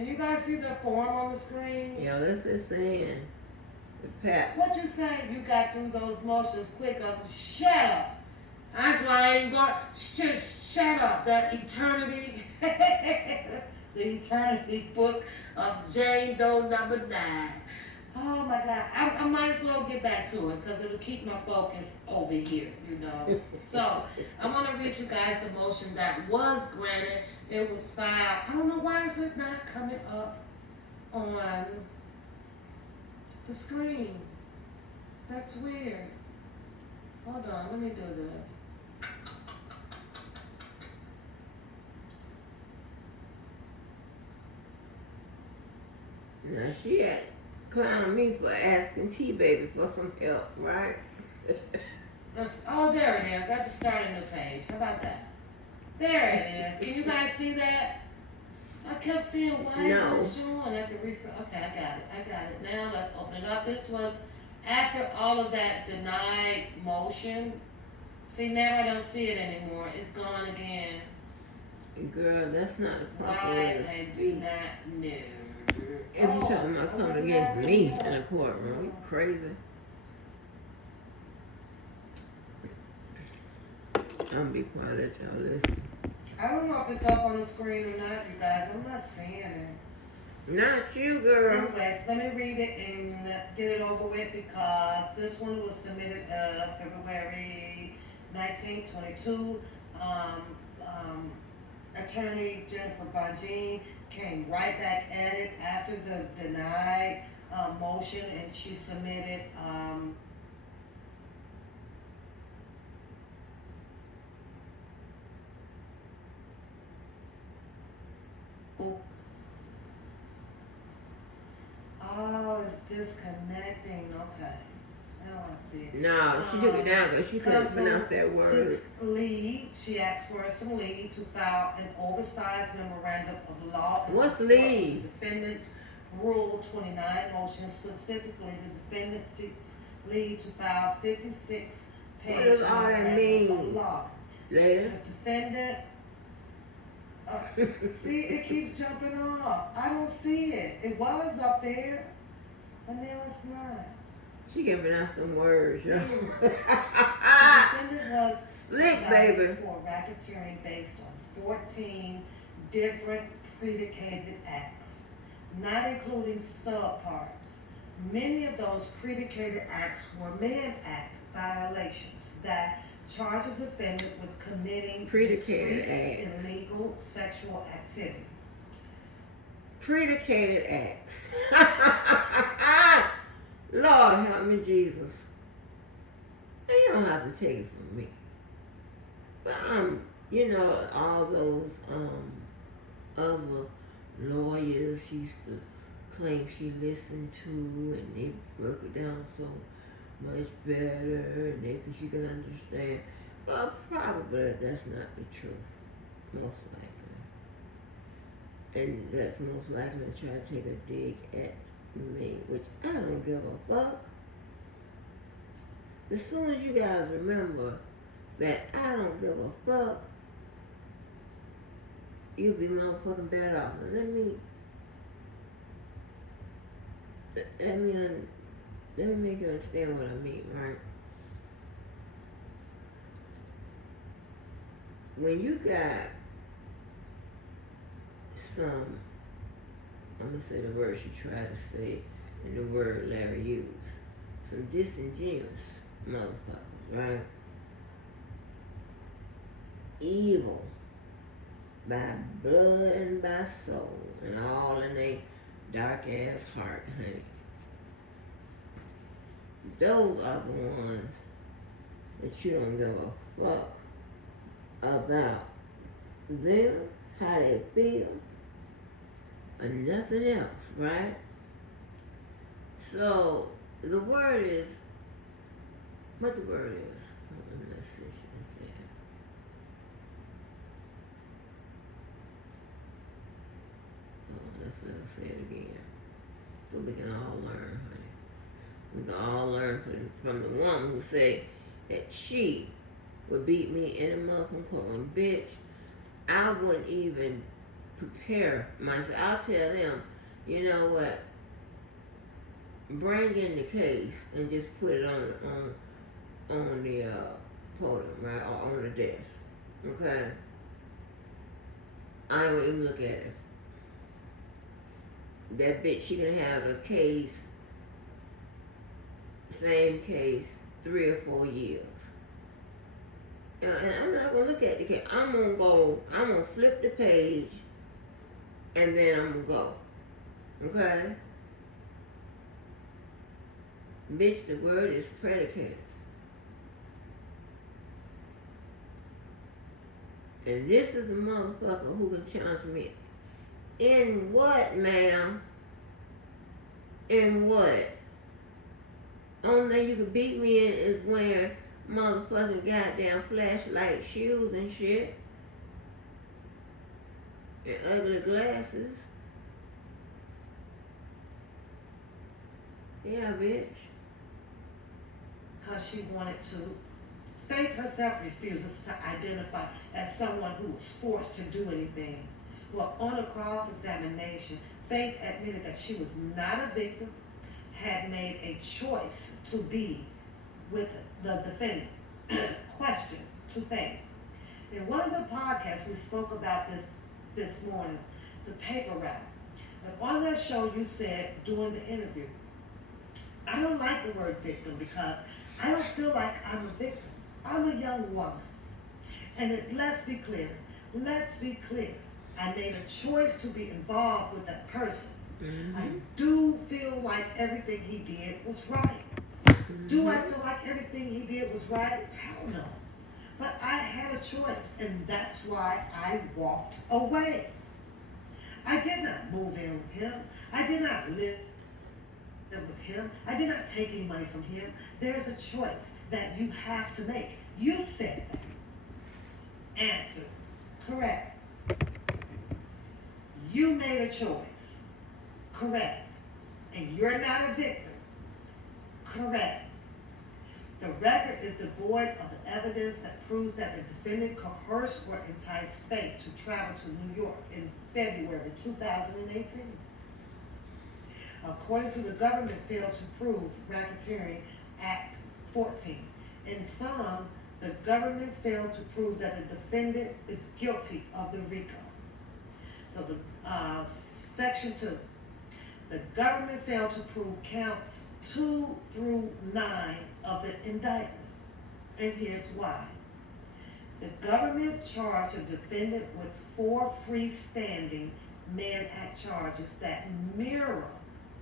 Can you guys see the form on the screen? Yeah, this is saying Pat. What you say? You got through those motions quick. Shut up. That's why I ain't going. Just shut up. The eternity, the eternity book of Jane Doe number 9. Oh my God. I might as well get back to it because it'll keep my focus over here, you know. So I'm gonna read you guys the motion that was granted. It was filed. I don't know why is it not coming up on the screen. That's weird. Hold on, let me do this. Now she had clowned me for asking T-Baby for some help, right? Oh, there it is. I have to start a new page. How about that? There it is. Can you guys see that? I kept seeing why No. isn't it showing at the refresh? Okay, I got it. I got it. Now let's open it up. This was after all of that denied motion. See, now I don't see it anymore. It's gone again. Girl, that's not the proper Why way to I do speak. not know. If you talking about coming against me in a courtroom, you crazy. I'm be quiet, let y'all listen. I don't know if it's up on the screen or not, you guys. I'm not seeing it. Not you, girl. Anyways, let me read it and get it over with because this one was submitted February 1922. Attorney Jennifer Bonjean came right back at it after the denied motion, and she submitted oh, it's disconnecting. Okay. Now I see it. No, she took it down because she couldn't pronounce that word. Leave. She asked for some leave to file an oversized memorandum of law. What's leave? Defendant's Rule 29 motion. Specifically, the defendant seeks leave to file 56-page memorandum of law. Later. The defendant. See, it keeps jumping off. I don't see it. It was up there, but now it's not. She can pronounce them words, yo. The defendant was slick, baby, for racketeering based on 14 different predicated acts, not including subparts. Many of those predicated acts were Mann Act violations that charge a defendant with committing predicated illegal sexual activity. Predicated acts. Lord help me, Jesus. You don't have to take it from me. But you know, all those other lawyers she used to claim she listened to, and they broke it down so much better, and she can understand. Well, probably that's not the truth, most likely. And that's most likely to try to take a dig at me, which I don't give a fuck. As soon as you guys remember that I don't give a fuck, you'll be motherfucking better off. Let me make you understand what I mean, right? When you got some, I'm gonna say the word she tried to say, and the word Larry used, some disingenuous motherfuckers, right? Evil by blood and by soul, and all in their dark ass heart, honey. Those are the ones that you don't give a fuck about them, how they feel, or nothing else, right? So the word is what the word is. Let's see. Let's say it again, so we can all learn, honey. We can all learn from the woman who said that she would beat me in a motherfucking courtroom. Bitch, I wouldn't even prepare myself. I'll tell them, you know what, bring in the case and just put it on the podium, right, or on the desk. Okay. I ain't gonna even look at it. That bitch, she gonna have a case, same case, 3 or 4 years. And I'm not gonna look at the case. I'm gonna flip the page, and then I'm gonna go. Okay? Bitch, the word is predicated. And this is a motherfucker who can challenge me. In what, ma'am? In what? Only thing you can beat me in is wearing motherfucking goddamn flashlight shoes and shit. And ugly glasses. Yeah, bitch. Because she wanted to. Faith herself refuses to identify as someone who was forced to do anything. Well, on a cross-examination, Faith admitted that she was not a victim, had made a choice to be with the defendant. Question to Faith. In one of the podcasts, we spoke about this morning, the paper route. And on that show, you said during the interview, I don't like the word victim because I don't feel like I'm a victim. I'm a young woman. And let's be clear. I made a choice to be involved with that person. Mm-hmm. I do feel like everything he did was right. Mm-hmm. Do I feel like everything he did was right? Hell no. But I had a choice, and that's why I walked away. I did not move in with him. I did not live with him. I did not take any money from him. There's a choice that you have to make. You said that. Answer. Correct. You made a choice. Correct. And you're not a victim. Correct. The record is devoid of the evidence that proves that the defendant coerced or enticed Faith to travel to New York in February 2018. According to the government, failed to prove Racketeering Act 14. In sum, the government failed to prove that the defendant is guilty of the RICO. So the section 2. The government failed to prove counts 2 through 9 of the indictment. And here's why. The government charged the defendant with 4 freestanding Mann Act charges that mirror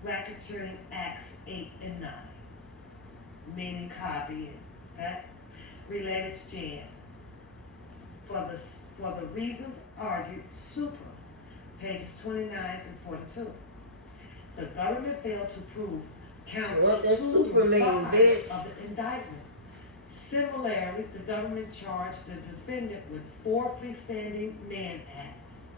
Racketeering Acts 8 and 9, meaning copying, okay? Related to Jan. For the reasons argued, supra, pages 29 through 42. The government failed to prove counts 2 through 5 of the indictment. Similarly, the government charged the defendant with 4 freestanding Mann Acts,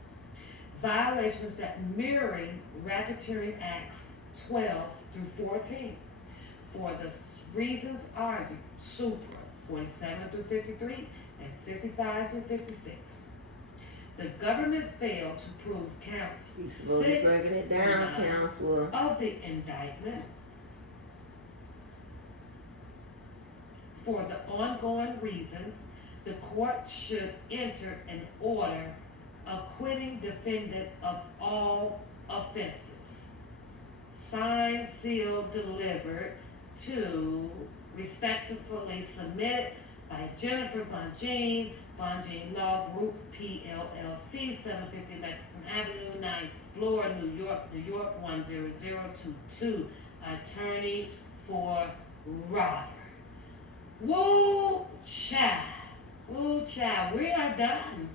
violations that mirroring Racketeering Acts 12 through 14. For the reasons argued, supra, 47 through 53 and 55 through 56. The government failed to prove counts 6 of the indictment. For the ongoing reasons, the court should enter an order acquitting defendant of all offenses. Signed, sealed, delivered to, respectively submitted by Jennifer Bonjean, Bonjean Law Group, PLLC, 750 Lexington Avenue, 9th floor, New York, 10022. Attorney for Robert. Woo child. Woo child. We are done.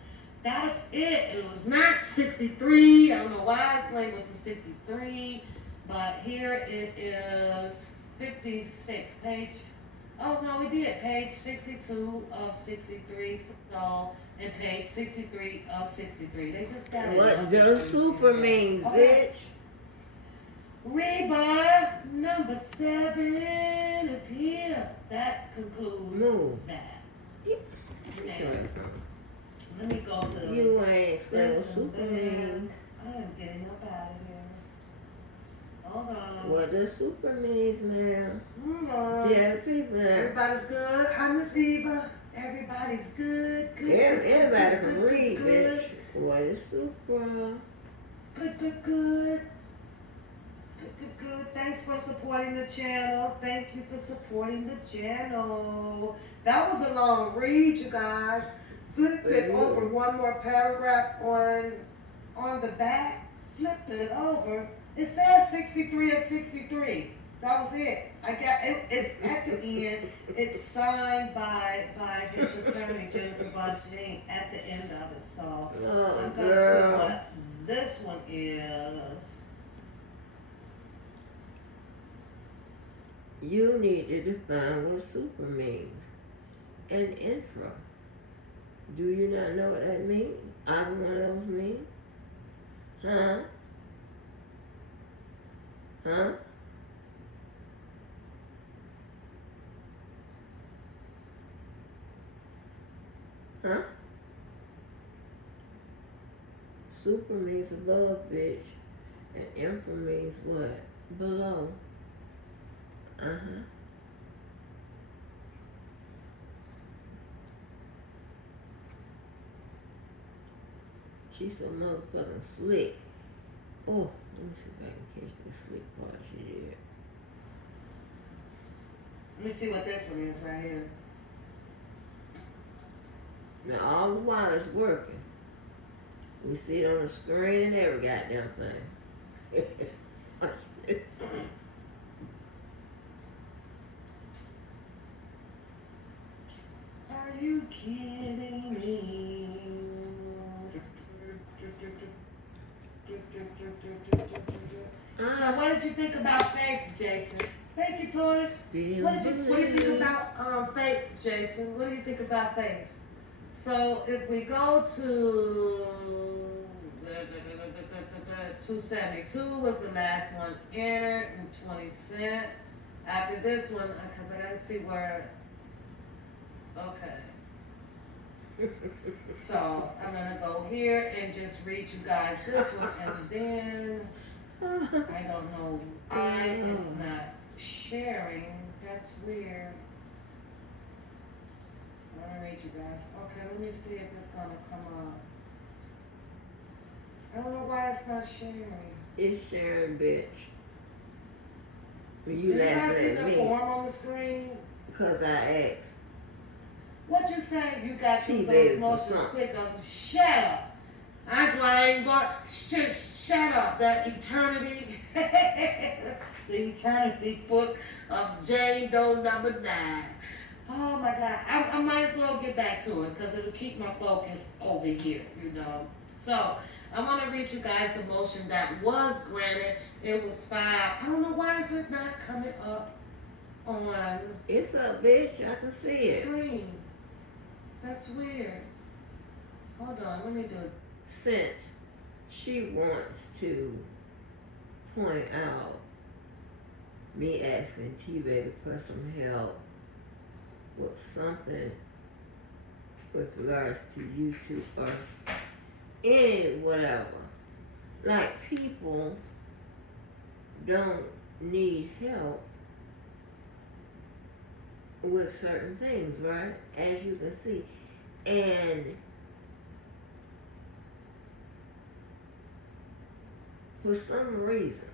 That's it. It was not 63. I don't know why it's labeled to 63. But here it is 56. Oh no, we did. Page 62 of 63. So, and page 63 of 63. They just got it. What does super mean, bitch? Reba number 7 is here. That concludes that. Let me go to You ain't explain what this and super that. means. I am getting up out of here. Hold on. What does super means, ma'am? Hold on. Tell the people now. Everybody's good. Hi, Miss Eva. Everybody's good. Good. Everybody can good, read, good. bitch. What is super? Good. Good. Thanks for supporting the channel. Thank you for supporting the channel. That was a long read, you guys. Flip it over one more paragraph on the back. Flip it over. It says 63 of 63. That was it. I got it. It's at the end. It's signed by his attorney Jennifer Bonjean at the end of it. So I'm gonna see what this one is. You need to define what super means. An intro. Do you not know what that means? Either one of those mean? Huh? Huh? Huh? Super means above, bitch. And infra means what? Below. Uh-huh. She's so motherfucking slick. Oh, let me see if I can catch this slick part she did. Let me see what this one is right here. Now all the while it's working. We see it on the screen and every goddamn thing. Are you kidding me? So what did you think about Faith, Jason? Thank you, Tori. What do you think about Faith, Jason? What do you think about Faith? So if we go to 272 was the last one entered and 20 cents. After this one, because I gotta see where. Okay. So I'm gonna go here and just read you guys this one, and then I don't know why it's not sharing. That's weird. I'm gonna read you guys. Okay, let me see if it's gonna come up. I don't know why it's not sharing. It's sharing, bitch. When Do you you guys see laughing the at me. form on the screen? Because I asked. What you say? You got through those T-Baby motions for quick. Shut up. That's why I ain't going. Shut up. The eternity, the eternity book of Jane Doe number 9. Oh my God. I might as well get back to it because it'll keep my focus over here, you know. So I'm gonna read you guys a motion that was granted. It was filed. I don't know why is it not coming up on It's up, bitch. I can see the it. screen. That's weird. Hold on, let me do it. Since she wants to point out me asking T-Baby for some help with something with regards to YouTube or any whatever. Like people don't need help with certain things, right? As you can see. And for some reason,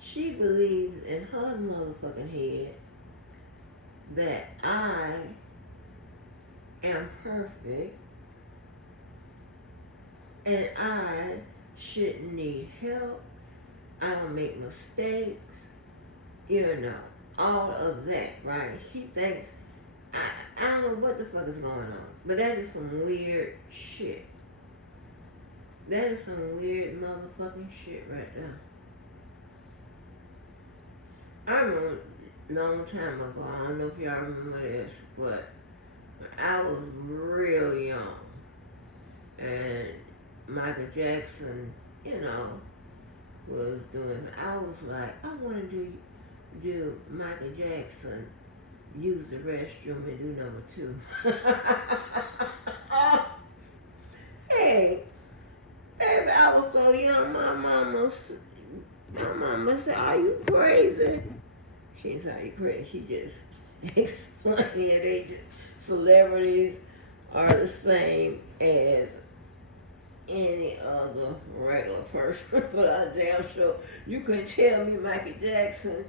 she believes in her motherfucking head that I am perfect and I shouldn't need help. I don't make mistakes. You know, all of that, right? She thinks, I don't know what the fuck is going on, but that is some weird shit. That is some weird motherfucking shit right there. I remember a long time ago, I don't know if y'all remember this, but when I was real young and Michael Jackson, you know, was doing, I was like, I want to do Michael Jackson, use the restroom and do number 2. Hey, baby, I was so young. My mama said, "Are you crazy?" She didn't say, "Are you crazy?" She just explained it. They just celebrities are the same as any other regular person, but I'm damn sure you couldn't tell me Michael Jackson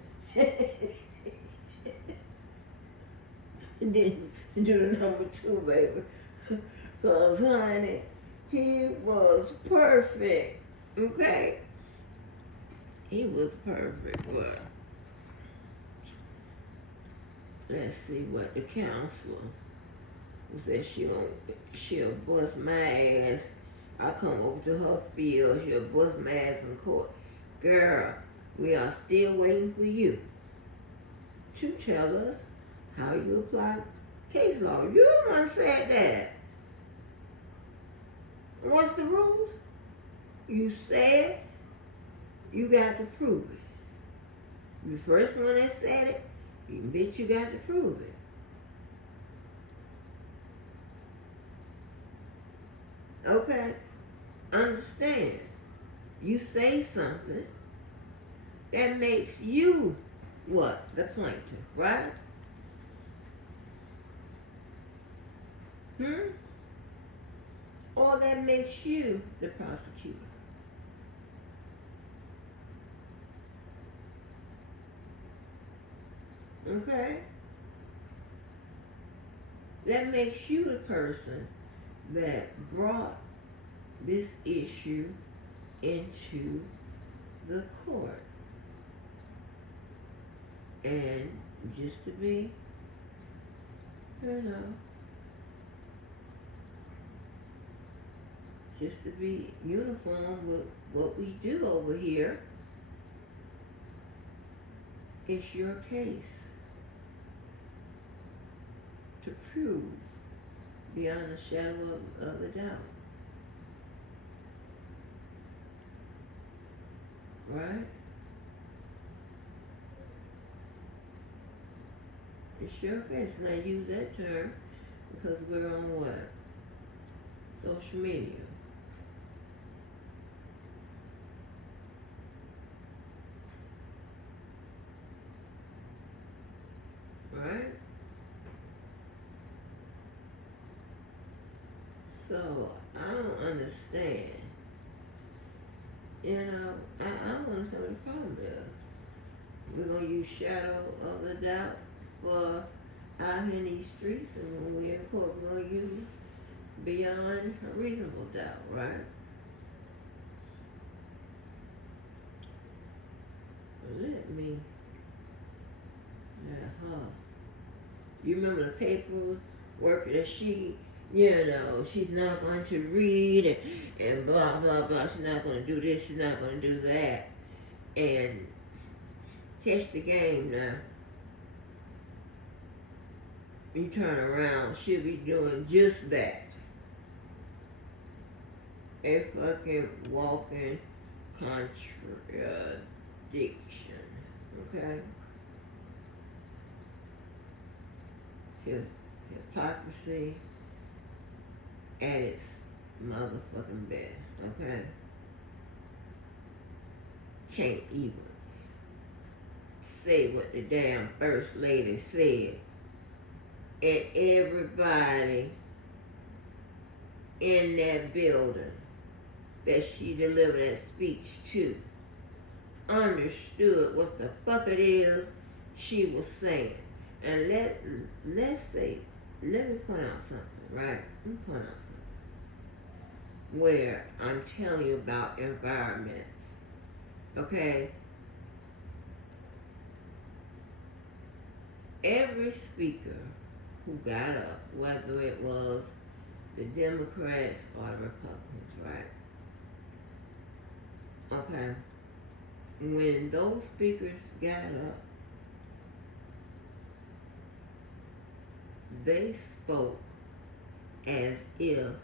didn't do the number two, baby. Cause honey, he was perfect. Okay? He was perfect, but let's see what the counselor said. She'll bust my ass. I come over to her field, she'll bust my ass in court. Girl, we are still waiting for you to tell us how you apply case law. You the one said that. What's the rules? You said you got to prove it. You first one that said it, you bitch, you got to prove it. Okay? Understand. You say something that makes you what? The plaintiff, right? Or that makes you the prosecutor. Okay? That makes you the person that brought this issue into the court. And just to be, just to be uniform with what we do over here, it's your case to prove beyond a shadow of a doubt. Right? It's your case. And I use that term because we're on what? Social media. Right? So, I don't understand. I don't understand what the problem is. We're going to use shadow of the doubt for out here in these streets, and when we're in court, we're going to use beyond a reasonable doubt, right? Let me, you remember the paperwork that she's not going to read and blah, blah, blah. She's not going to do this, she's not going to do that. And catch the game now. You turn around, she'll be doing just that. A fucking walking contradiction. Okay? Hypocrisy at its motherfucking best. Okay? Can't even say what the damn first lady said. And everybody in that building that she delivered that speech to understood what the fuck it is she was saying. And let me point out something, right? Let me point out something. Where I'm telling you about environments. Okay? Every speaker who got up, whether it was the Democrats or the Republicans, right? Okay. When those speakers got up, they spoke as if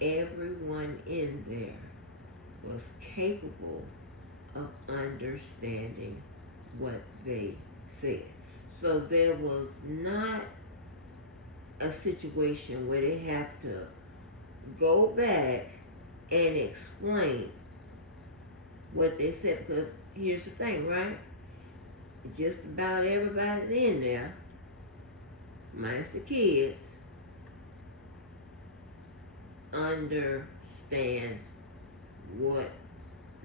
everyone in there was capable of understanding what they said. So there was not a situation where they have to go back and explain what they said, because here's the thing, right? Just about everybody in there, minus the kids, understand what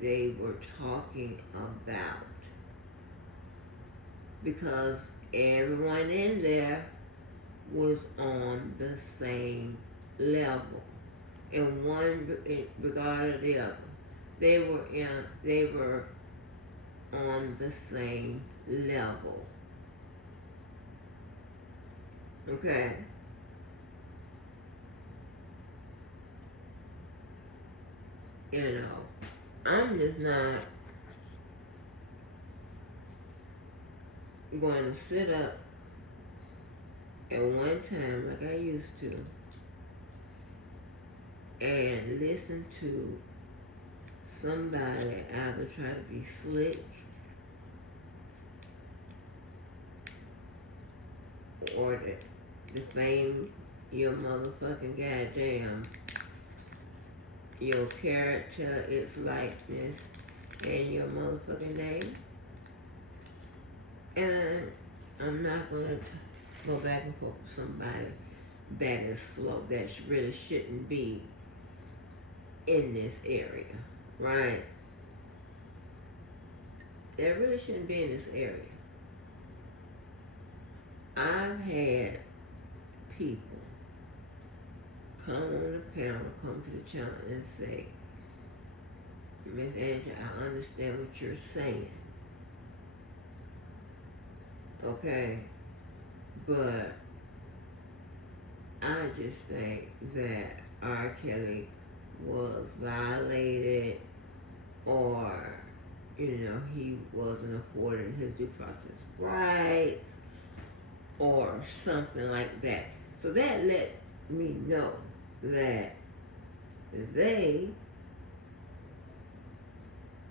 they were talking about, because everyone in there was on the same level in one regard or the other. They were on the same level. Okay. You know, I'm just not going to sit up at one time like I used to and listen to somebody either try to be slick or to defame your motherfucking goddamn your character, its likeness, and your motherfucking name. And I'm not gonna go back and forth with somebody that is slow, that really shouldn't be in this area, right? That really shouldn't be in this area. I've had people come on the panel, come to the channel and say, Miss Angie, I understand what you're saying. Okay? But I just think that R. Kelly was violated, or, he wasn't afforded his due process rights, or something like that. So that let me know that they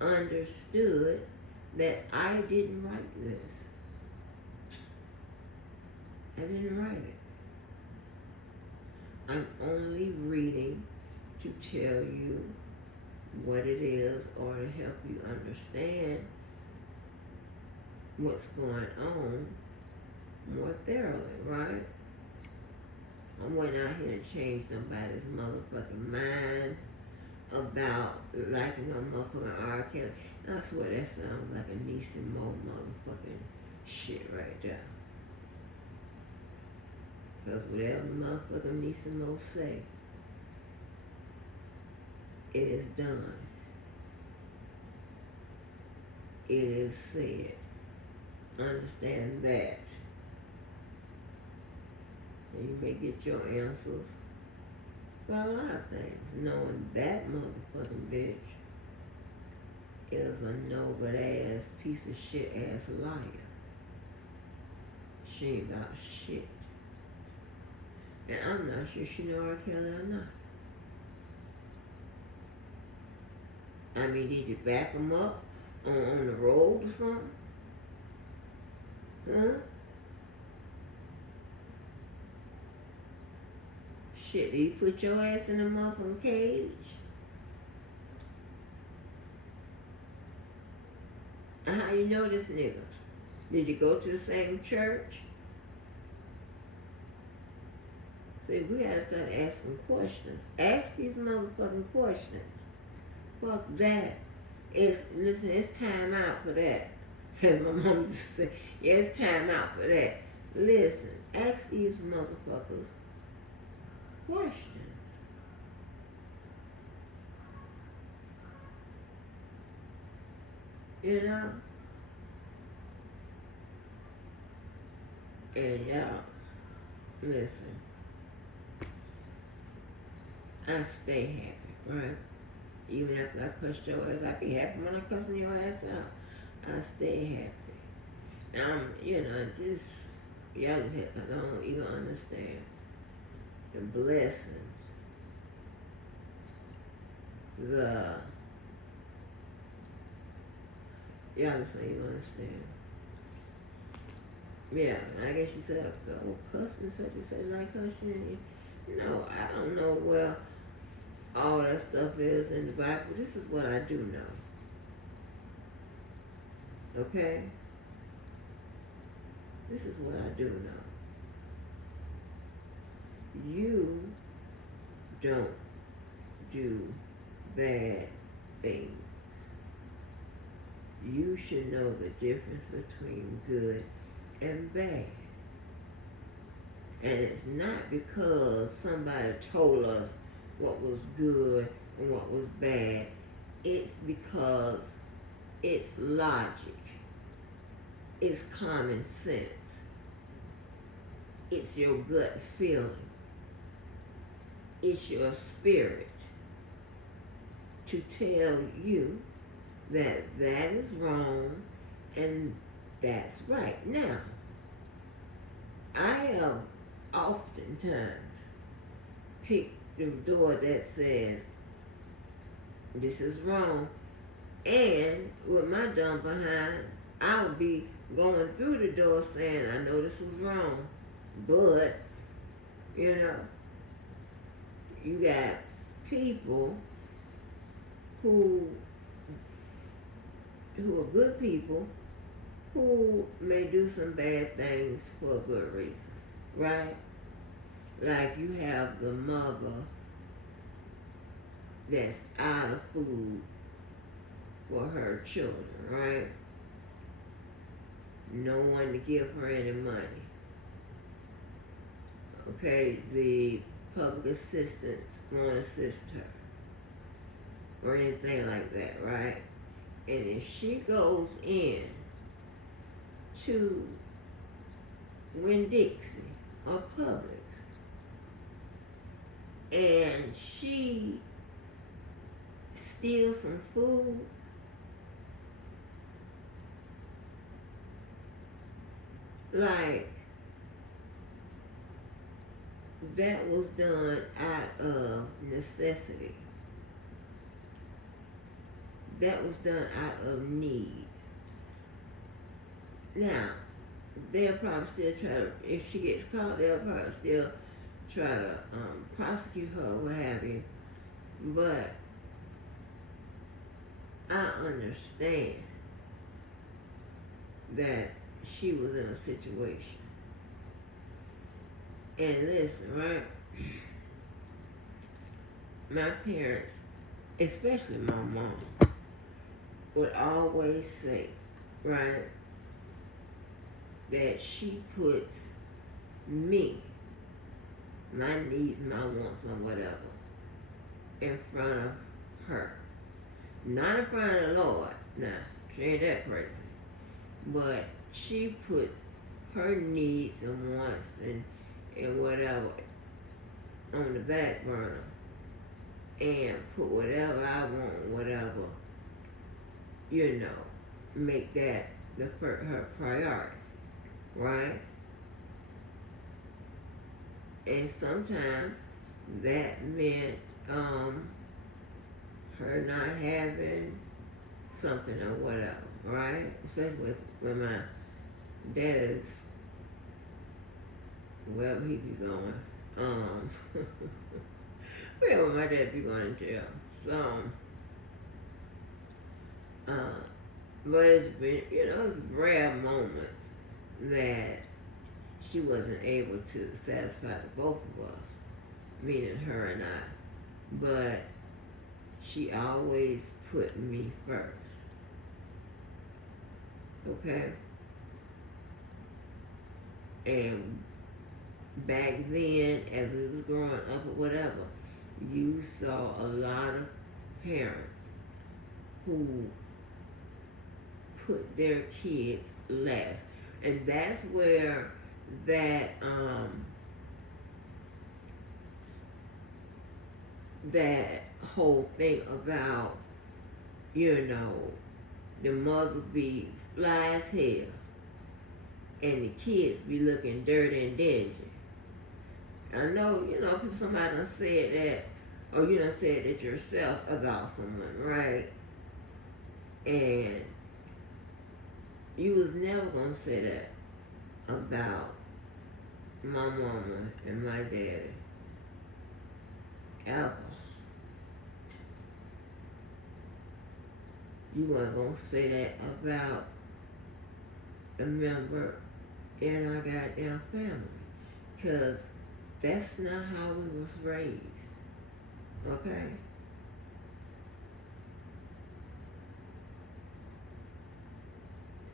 understood that I didn't write this. I didn't write it. I'm only reading to tell you what it is, or to help you understand what's going on more thoroughly, right? I'm not here to change nobody's motherfucking mind about liking a motherfucking R. Kelly. I swear that sounds like a Niecy Mo motherfucking shit right there. Because whatever motherfucking Niecy Mo say, it is done. It is said. Understand that. And you may get your answers for a lot of things. Knowing that motherfucking bitch is a no-but ass piece of shit ass liar. She ain't about shit. And I'm not sure she know R. Kelly or not. I mean, did you back him up on the road or something? Huh? Shit, did you put your ass in a motherfucking cage? And how you know this nigga? Did you go to the same church? See, we gotta start asking questions. Ask these motherfucking questions. Fuck that. Listen, it's time out for that. As my mom used to say, yeah, it's time out for that. Listen, ask these motherfuckers questions. You know? And y'all, listen. I stay happy, right? Even after I cussed your ass, I be happy when I'm cussing your ass out. I stay happy. And I'm, just, y'all just don't even understand the blessings, y'all just don't even understand. Yeah, I guess you said, oh, cussing such and such like cussing. No, I don't know. Well, all that stuff is in the Bible. This is what I do know. Okay? This is what I do know. You don't do bad things. You should know the difference between good and bad. And it's not because somebody told us what was good and what was bad. It's because it's logic. It's common sense. It's your gut feeling. It's your spirit to tell you that that is wrong and that's right. Now, I have oftentimes picked the door that says this is wrong, and with my dumb behind, I would be going through the door saying, I know this was wrong, but, you know, you got people who are good people who may do some bad things for a good reason, right? Like you have the mother that's out of food for her children, right? No one to give her any money. Okay, the public assistants won't assist her or anything like that, right? And if she goes in to Winn-Dixie or Publix and she steals some food, like that was done out of necessity. That was done out of need. Now, they'll probably still try to, if she gets caught, they'll probably still try to prosecute her, what have you. But I understand that she was in a situation. And listen, right? My parents, especially my mom, would always say, right, that she puts me, my needs, my wants, my whatever, in front of her. Not in front of the Lord. Nah, she ain't that crazy. But she puts her needs and wants and whatever on the back burner and put whatever I want, whatever, you know, make that her priority, right? And sometimes that meant her not having something or whatever, right? Especially when my dad is wherever he be going. Wherever my dad be going to jail. So, but it's been, you know, it's rare moments that she wasn't able to satisfy the both of us, meaning her and I. But she always put me first. Okay? And back then, as we was growing up or whatever, you saw a lot of parents who put their kids last. And that's where that that whole thing about, you know, the mother be fly as hell and the kids be looking dirty and dingy. I know, you know, people, somebody done said that, or you done said that yourself about someone, right? And you was never gonna say that about my mama and my daddy, ever. you weren't gonna say that about a member in our goddamn family. Cause that's not how we was raised. Okay?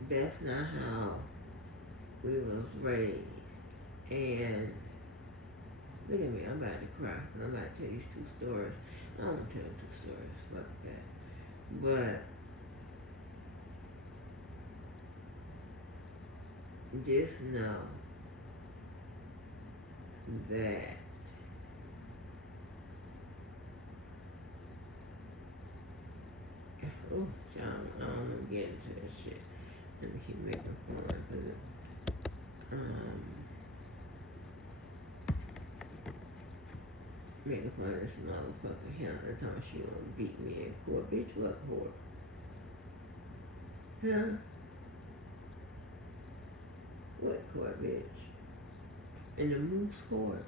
That's not how we was raised. And look at me, I'm about to cry. I'm about to tell these two stories. I don't want to tell two stories. Fuck that. But just know that oh, John, I don't want to get into that shit. Let me keep making fun because making fun of this motherfucker here the time she gonna beat me in court. Bitch, what court? Huh? What court, bitch? In the Moose court.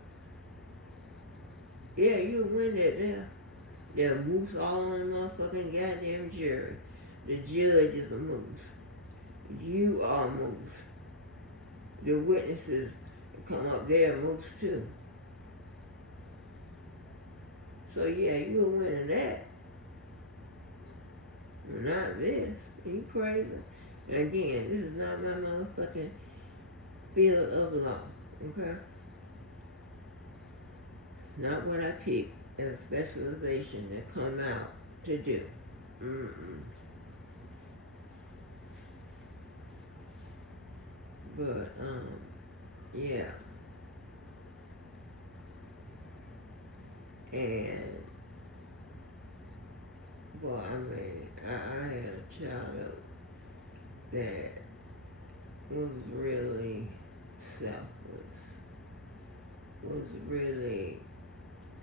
Yeah, you win that there. They're moose all on the motherfucking goddamn jury. The judge is a moose. You are a moose. The witnesses come up there moose too. So yeah, you a winner that. Not this. You crazy. Again, this is not my motherfucking field of law. Okay? Not what I picked as a specialization to come out to do. But, yeah. And, boy, I mean, I had a child that was really selfless, was really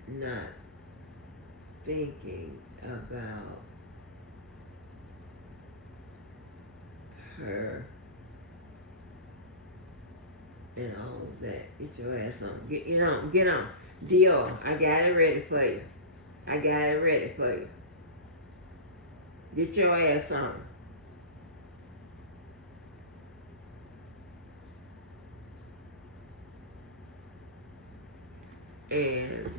not thinking about her and all of that. Get your ass on. Get on. Dior, I got it ready for you. I got it ready for you. Get your ass on. And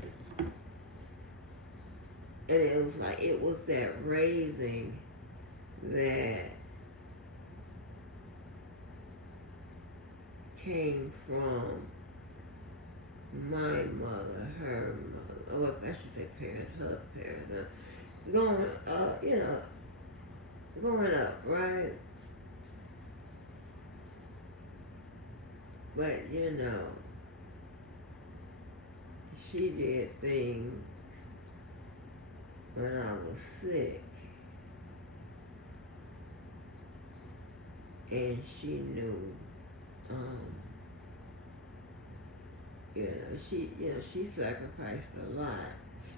it was like, it was that raising that came from my mother, her mother, or I should say parents, her parents, going up, right? But, she did things when I was sick, and she knew, she sacrificed a lot.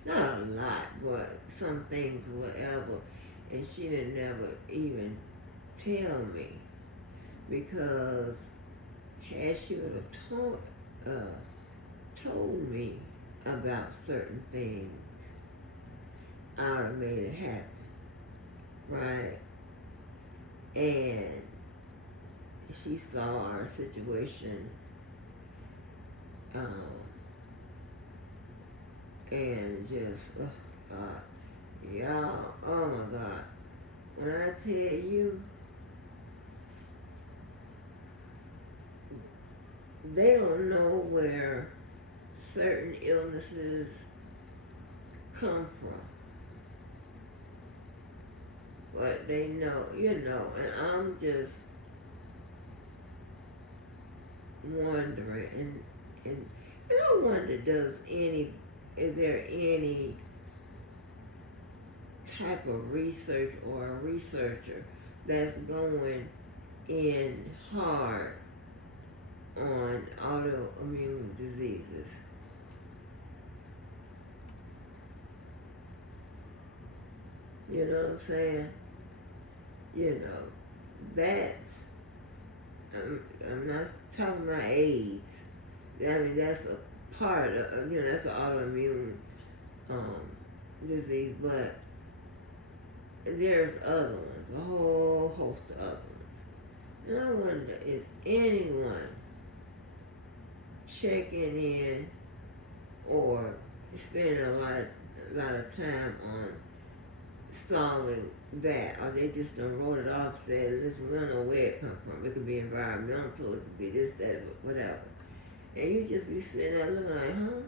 Not a lot, but some things, whatever. And she didn't never even tell me, because had she would have told me about certain things, I would have made it happen, right? And she saw our situation, and just, oh God, y'all, oh my God. When I tell you, they don't know where certain illnesses come from. But they know, and I'm just wondering, and I wonder, is there any type of research or a researcher that's going in hard on autoimmune diseases? You know what I'm saying? That's, I'm not talking about AIDS. I mean, that's a part of, that's an autoimmune disease, but there's other ones, a whole host of other ones. And I wonder, is anyone checking in or spending a lot of time on solving that, or they just done wrote it off, said, listen, we don't know where it come from. It could be environmental, it could be this, that, whatever. And you just be sitting there looking like, huh?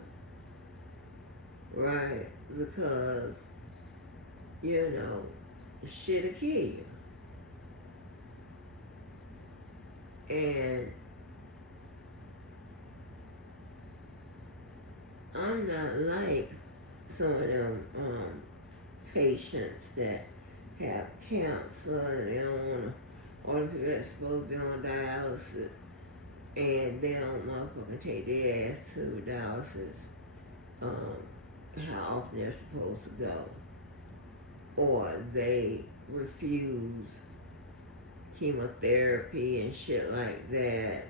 Right, because, shit'll kill you. And I'm not like some of them patients that have cancer and they don't want to, or the people that's supposed to be on dialysis and they don't motherfucking take their ass to dialysis, how often they're supposed to go. Or they refuse chemotherapy and shit like that.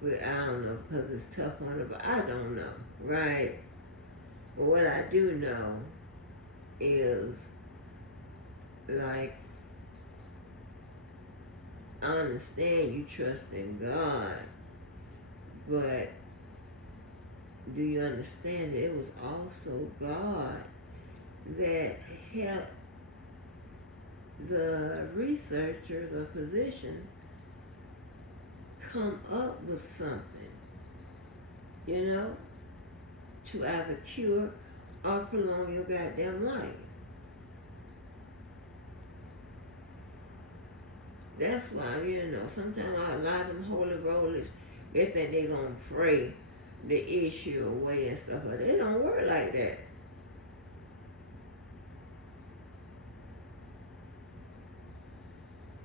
But I don't know, because it's tough on it, but I don't know, right? But what I do know is, like, I understand you trust in God, but do you understand that it was also God that helped the researchers or physicians come up with something, to either cure or prolong your goddamn life. That's why, sometimes a lot of them holy rollers, they think they're going to pray the issue away and stuff, but it don't work like that.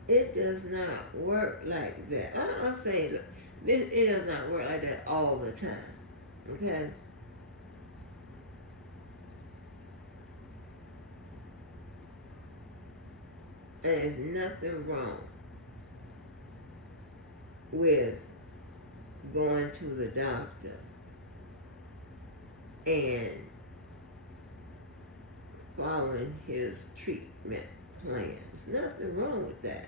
It does not work like that. I'll say, look, it does not work like that all the time, okay? And there's nothing wrong with going to the doctor and following his treatment plans. Nothing wrong with that.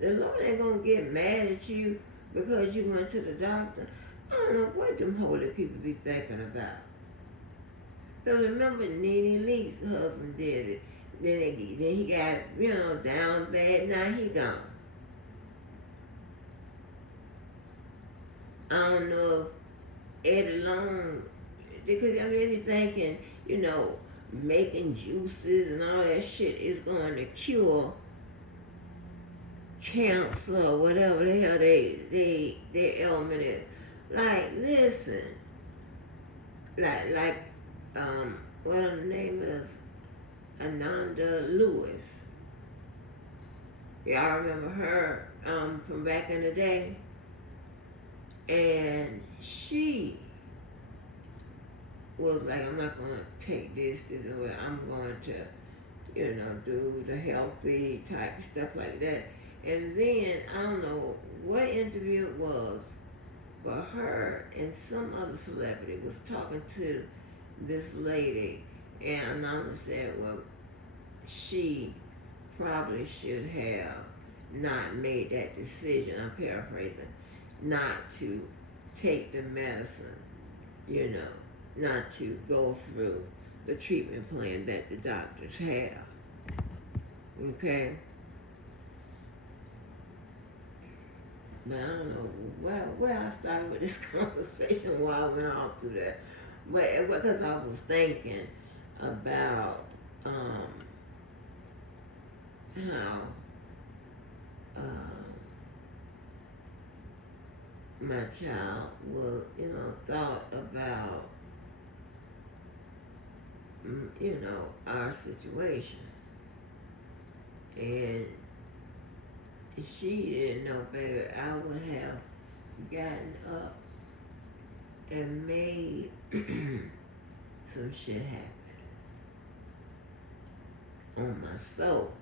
The Lord ain't gonna get mad at you because you went to the doctor. I don't know what them holy people be thinking about. Because remember, Nene Lee's husband did it. Then he got, down bad. Now he gone. I don't know if Eddie Long, because they be thinking, making juices and all that shit is going to cure cancer or whatever the hell their ailment is. Like, listen, well, the name is Ananda Lewis. Y'all remember her from back in the day? And she was like, I'm not going to take this away. I'm going to, do the healthy type stuff like that. And then, I don't know what interview it was, but her and some other celebrity was talking to this lady, and Ananda said, well, she probably should have not made that decision, I'm paraphrasing, not to take the medicine, not to go through the treatment plan that the doctors have. Okay? But I don't know where I started with this conversation while I went all through that. But because I was thinking about how my child was, thought about, our situation. And she didn't know, baby, I would have gotten up and made some shit happen on my soul.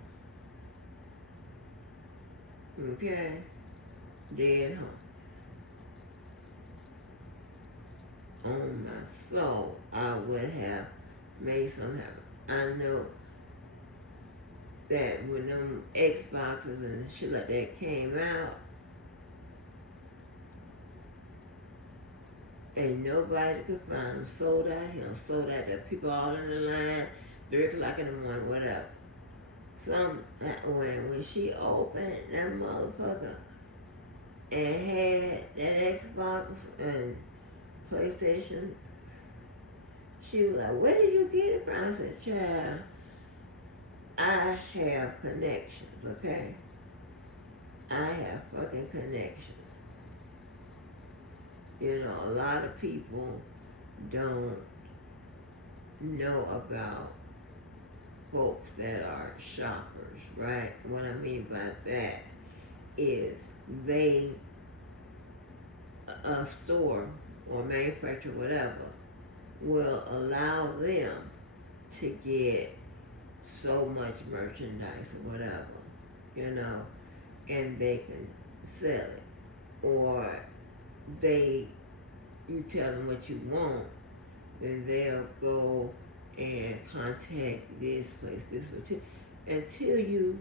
Okay? Dead homies. On my soul, I would have made some happen. I know that when them Xboxes and shit like that came out, ain't nobody could find them. Sold out here, sold out there. People all in the line, 3 o'clock in the morning, whatever. When she opened that motherfucker and had that Xbox and PlayStation, she was like, "Where did you get it from?" I said, "Child, I have connections, okay? I have fucking connections. You know, a lot of people don't know about folks that are shoppers, right? What I mean by that is a store or manufacturer, whatever, will allow them to get so much merchandise or whatever, you know, and they can sell it. Or you tell them what you want, then they'll go and contact this place, until you,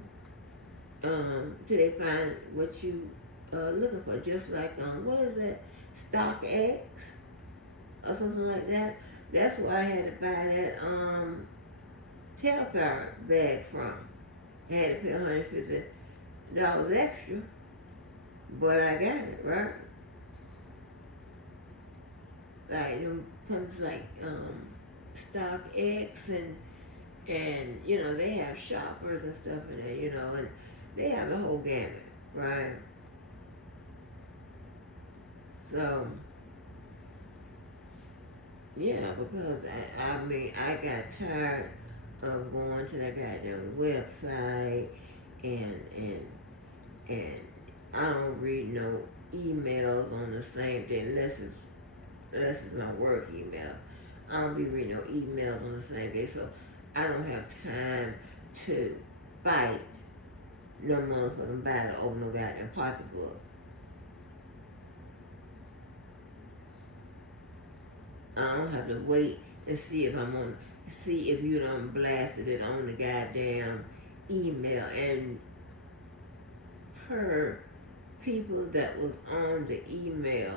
till they find what you looking for. Just like, what is that, StockX or something like that. That's where I had to buy that Telfar bag from. I had to pay $150 extra, but I got it, right? Like, them comes like StockX and you know, they have shoppers and stuff in there, you know, and they have the whole gamut, right? So yeah, because I mean, I got tired of going to that goddamn website and I don't read no emails on the same day unless it's my work email. I don't be reading no emails on the same day, so I don't have time to fight no motherfucking battle over no goddamn pocketbook. I don't have to wait and see if you done blasted it on the goddamn email. And per people that was on the email,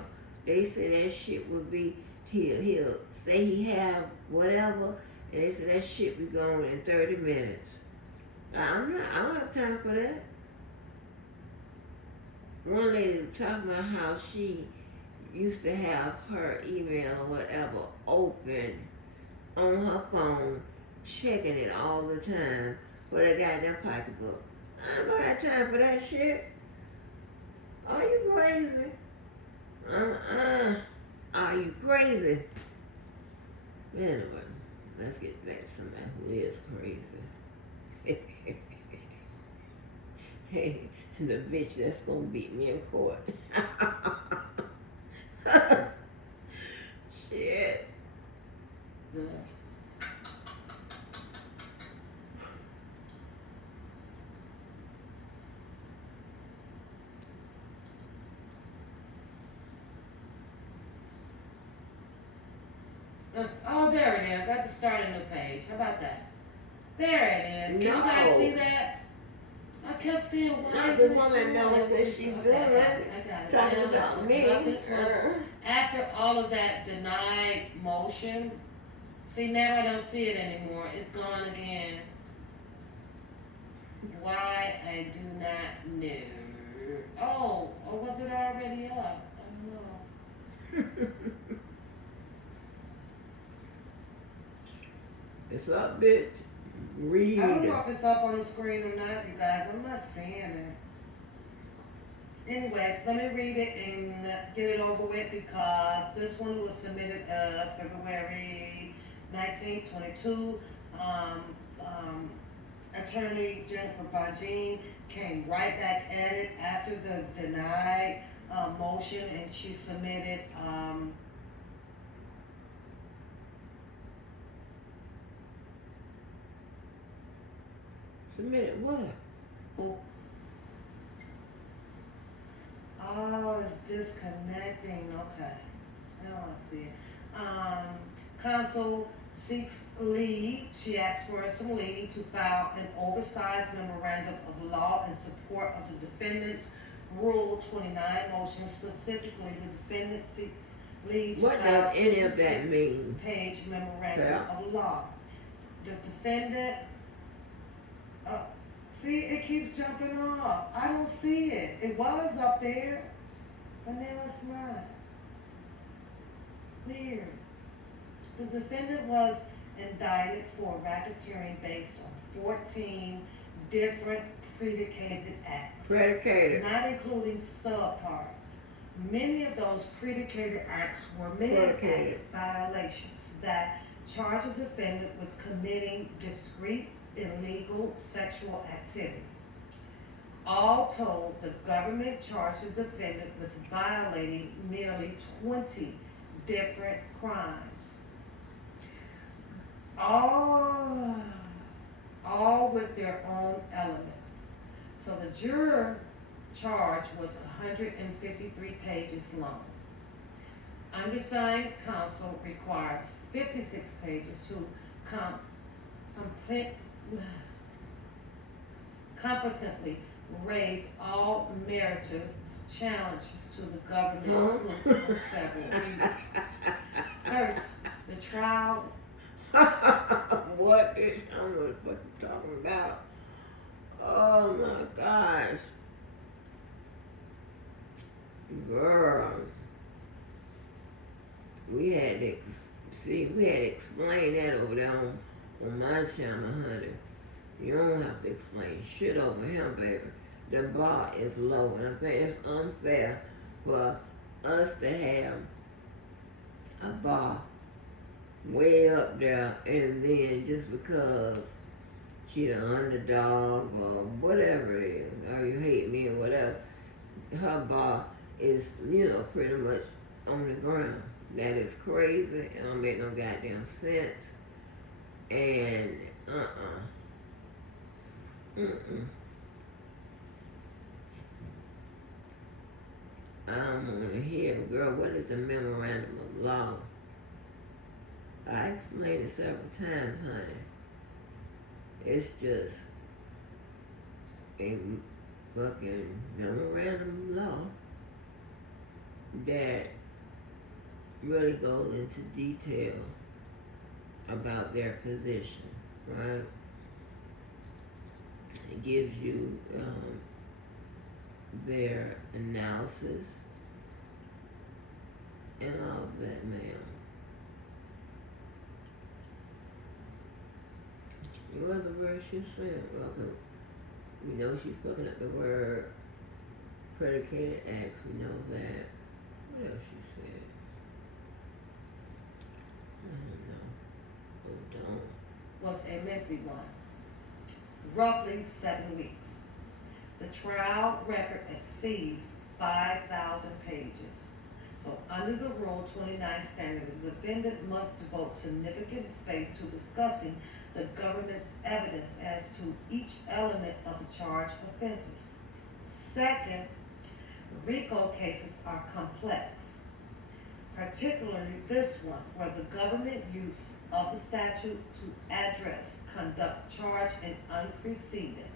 they say that shit would be, he'll say he have whatever, and they say that shit be going in 30 minutes. I don't have time for that. One lady was talking about how she used to have her email or whatever open on her phone, checking it all the time for that goddamn pocketbook. I don't have time for that shit. Are you crazy? Are you crazy? Anyway, let's get back to somebody who is crazy. Hey, the bitch that's gonna beat me in court. Shit. Yes. Oh, there it is. I have to start a new page. How about that? There it is. Can you guys see that? I kept seeing Not the woman knows what she's doing. I got it. Talking Now, about me. this was after all of that denied motion. See, now I don't see it anymore. It's gone again. Why, I do not know. Oh, or was it already up? I don't know. It's up, bitch. Read I don't it. know if it's up on the screen or not, you guys. I'm not seeing it. Anyways, let me read it and get it over with, because this one was submitted February 1922. Attorney Jennifer Bonjean came right back at it after the denied motion, and she submitted Submitted what? Oh, it's disconnecting. Okay. Now I see it. Counsel seeks leave. She asks for some leave to file an oversized memorandum of law in support of the defendant's Rule 29 motion. Specifically, the defendant seeks leave to What file does any of that mean? page memorandum Yeah. of law. The defendant, see, it keeps jumping off. I don't see it. It was up there, but now it's not. Weird. The defendant was indicted for racketeering based on 14 different predicated acts, not including subparts. Many of those predicated acts were Mann Act violations that charge a defendant with committing discrete illegal sexual activity. All told, the government charged the defendant with violating nearly 20 different crimes. All with their own elements. So the juror charge was 153 pages long. Undersigned counsel requires 56 pages to competently raise all meritorious challenges to the government for several reasons. First, the trial. What is, I don't know what you're talking about. Oh my gosh. Girl. We had to explain that over there on my channel, honey. You don't have to explain shit over him, baby. The bar is low, and I think it's unfair for us to have a bar way up there, and then just because she the underdog or whatever it is, or you hate me or whatever, her bar is, pretty much on the ground. That is crazy. It don't make no goddamn sense. And I don't want to hear, girl, what is a memorandum of law? I explained it several times, honey. It's just a fucking memorandum of law that really goes into detail about their position, right? It gives you their analysis and all of that, ma'am. What other word she said? Well, we know she's looking at the word predicated acts. We know that. What else she said? I don't know. Was a lengthy one, roughly 7 weeks. The trial record exceeds 5,000 pages. So under the Rule 29 standard, the defendant must devote significant space to discussing the government's evidence as to each element of the charged offenses. Second, RICO cases are complex, particularly this one, where the government use of the statute to address conduct charged and unpreceded.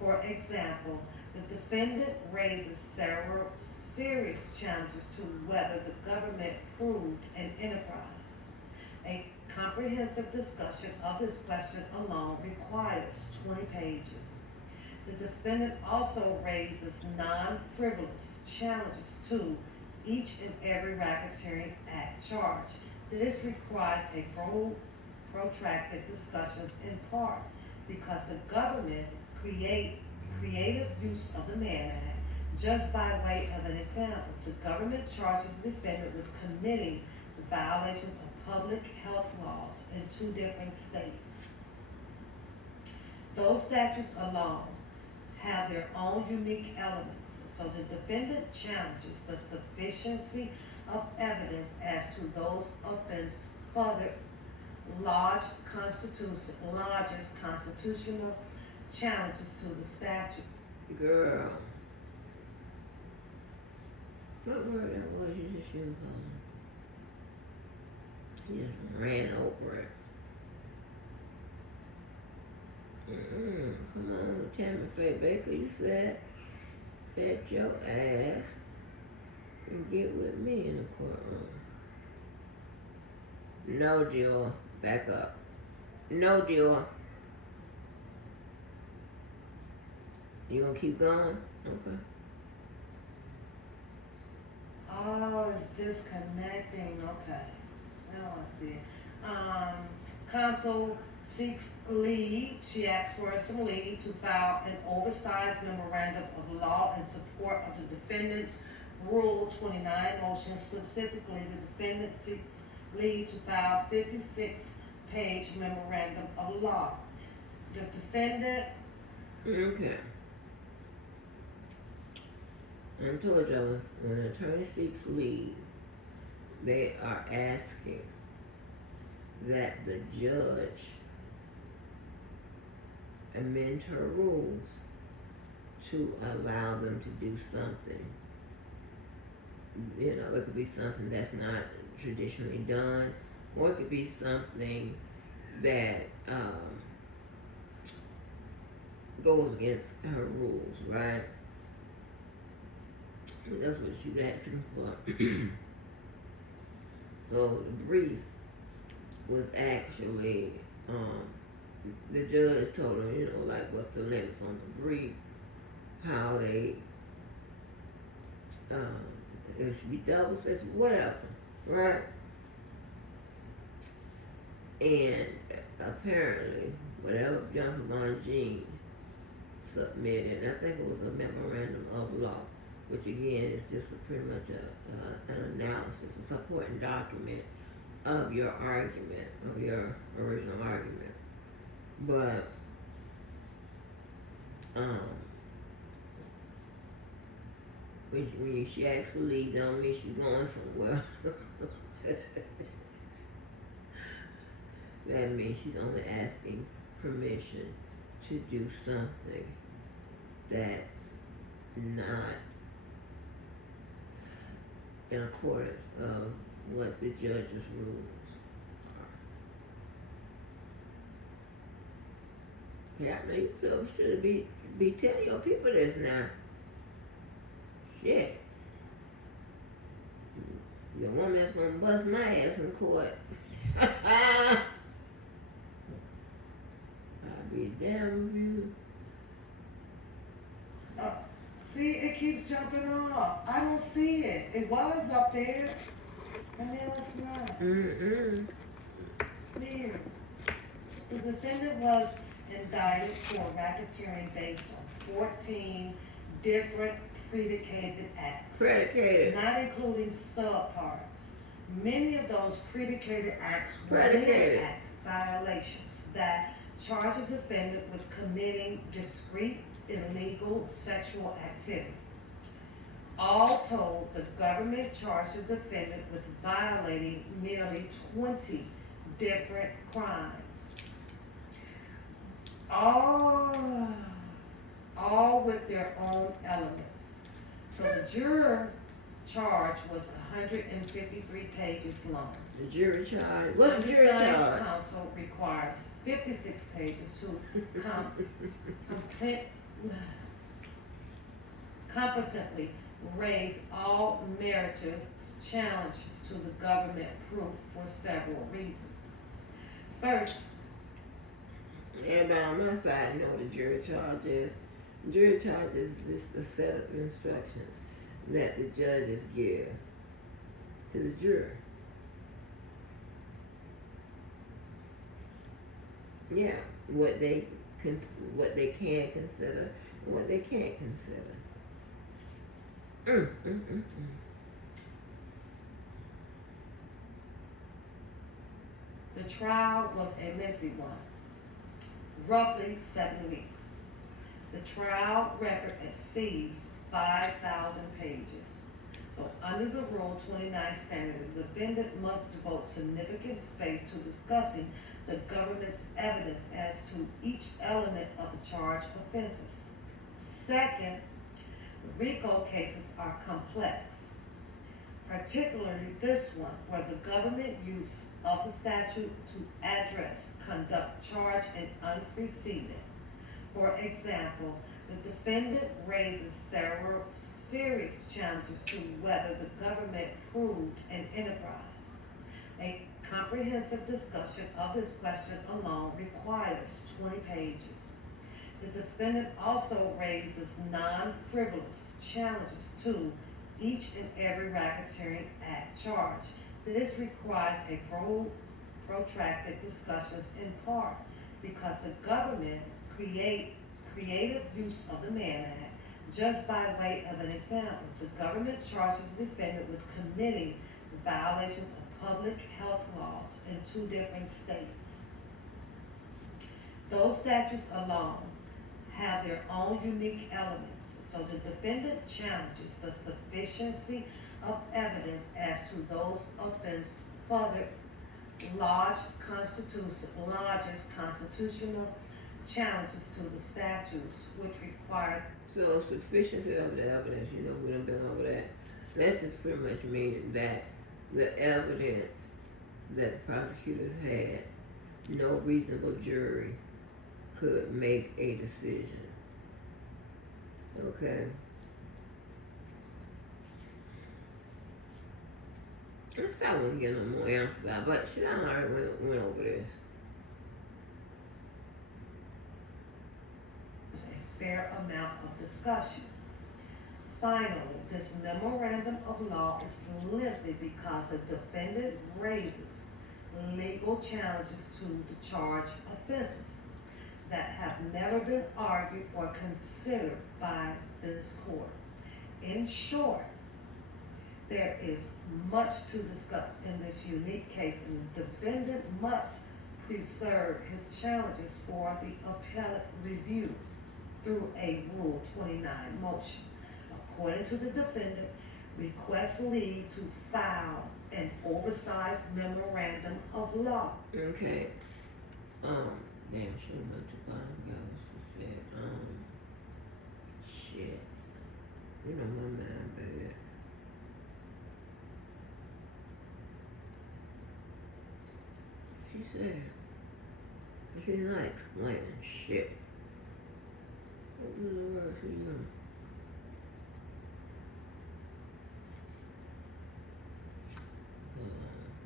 For example, the defendant raises several serious challenges to whether the government proved an enterprise. A comprehensive discussion of this question alone requires 20 pages. The defendant also raises non-frivolous challenges to each and every racketeering act charge. This requires a protracted discussions in part because the government creative use of the Mann Act. Just by way of an example, the government charges the defendant with committing violations of public health laws in 2 different states. Those statutes alone have their own unique elements, so the defendant challenges the sufficiency of evidence as to those offenses further lodges constitutional challenges to the statute. Girl. What word that was you just used He just ran over it. Come on, Tammy Faye Baker, you said that your ass can get with me in the courtroom. No, Dior. Back up. No, Dior. You gonna keep going? Okay. Oh, it's disconnecting. Okay. Now I see. Counsel seeks leave. She asks for some leave to file an oversized memorandum of law in support of the defendant's Rule 29 motion. Specifically, the defendant seeks leave to file 56-page memorandum of law. The defendant. Okay. I told y'all when an attorney seeks leave, they are asking that the judge amend her rules to allow them to do something. You know, it could be something that's not traditionally done, or it could be something that goes against her rules, right? That's what she's asking for. So the brief was actually, the judge told her, you know, like what's the limits on the brief, how they, it should be double spaced, whatever, right? And apparently, whatever Jennifer Von Jean submitted, I think it was a memorandum of law, which again is just pretty much an analysis, a supporting document of your argument, of your original argument. But when she asks for leave, don't mean she's going somewhere. That means she's only asking permission to do something that's not in accordance of what the judge's rules are. Yeah, I mean, you should be telling your people this now. Shit. The woman that's gonna bust my ass in court. I'll be damn with you. See, it keeps jumping off. I don't see it. It was up there, and now it's not. Weird. The defendant was indicted for racketeering based on 14 different predicated acts. Predicated. Not including subparts. Many of those predicated acts were Predicated act violations that charge a defendant with committing discrete illegal sexual activity. All told, the government charged the defendant with violating nearly 20 different crimes. All with their own elements. So the juror charge was 153 pages long. The jury charge. What's the jury charge? Counsel requires 56 pages to competently raise all meritorious challenges to the government proof for several reasons. First, everybody on my side know what a jury charge is. Jury charge is just a set of instructions that the judges give to the juror. Yeah, what they can consider and what they can't consider. The trial was a lengthy one, roughly 7 weeks. The trial record exceeds 5,000 pages. So under the Rule 29 standard, the defendant must devote significant space to discussing the government's evidence as to each element of the charged offenses. Second, RICO cases are complex. particularly this one, where the government use of the statute to address, conduct, charge, and unpreceded. For example, the defendant raises several serious challenges to whether the government proved an enterprise. A comprehensive discussion of this question alone requires 20 pages. The defendant also raises non-frivolous challenges to each and every racketeering act charge. This requires a protracted discussions in part because the government creative use of the Mann Act. Just by way of an example, the government charges the defendant with committing violations of public health laws in 2 different states. Those statutes alone have their own unique elements, so the defendant challenges the sufficiency of evidence as to those offenses further largest constitutional challenges to the statutes which require. So sufficiency of the evidence, we done been over that. That's just pretty much meaning that the evidence that the prosecutors had, no reasonable jury could make a decision. Okay. I guess I wouldn't get no more answers out, but shit, I already went over this. A fair amount of discussion. Finally, this memorandum of law is lengthy because the defendant raises legal challenges to the charged offenses that have never been argued or considered by this court. In short, there is much to discuss in this unique case, and the defendant must preserve his challenges for the appellate review through a Rule 29 motion. According to the defendant, requests leave to file an oversized memorandum of law. Okay. Damn, she went to bottom go. She said, shit. My mind bad. She said, she's not explaining shit. What was the word she used?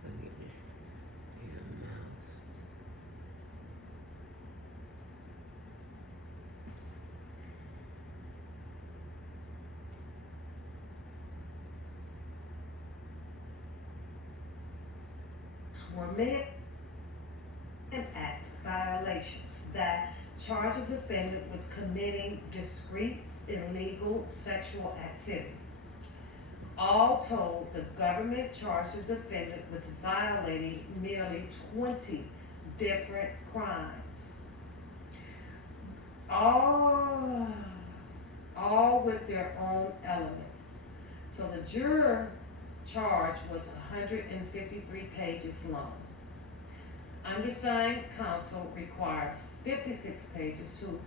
I get this damn mouse. Were Mann Act violations that charge a defendant with committing discrete illegal sexual activity. All told, the government charged the defendant with violating nearly 20 different crimes. All with their own elements. So the juror charge was 153 pages long. Undersigned counsel requires 56 pages to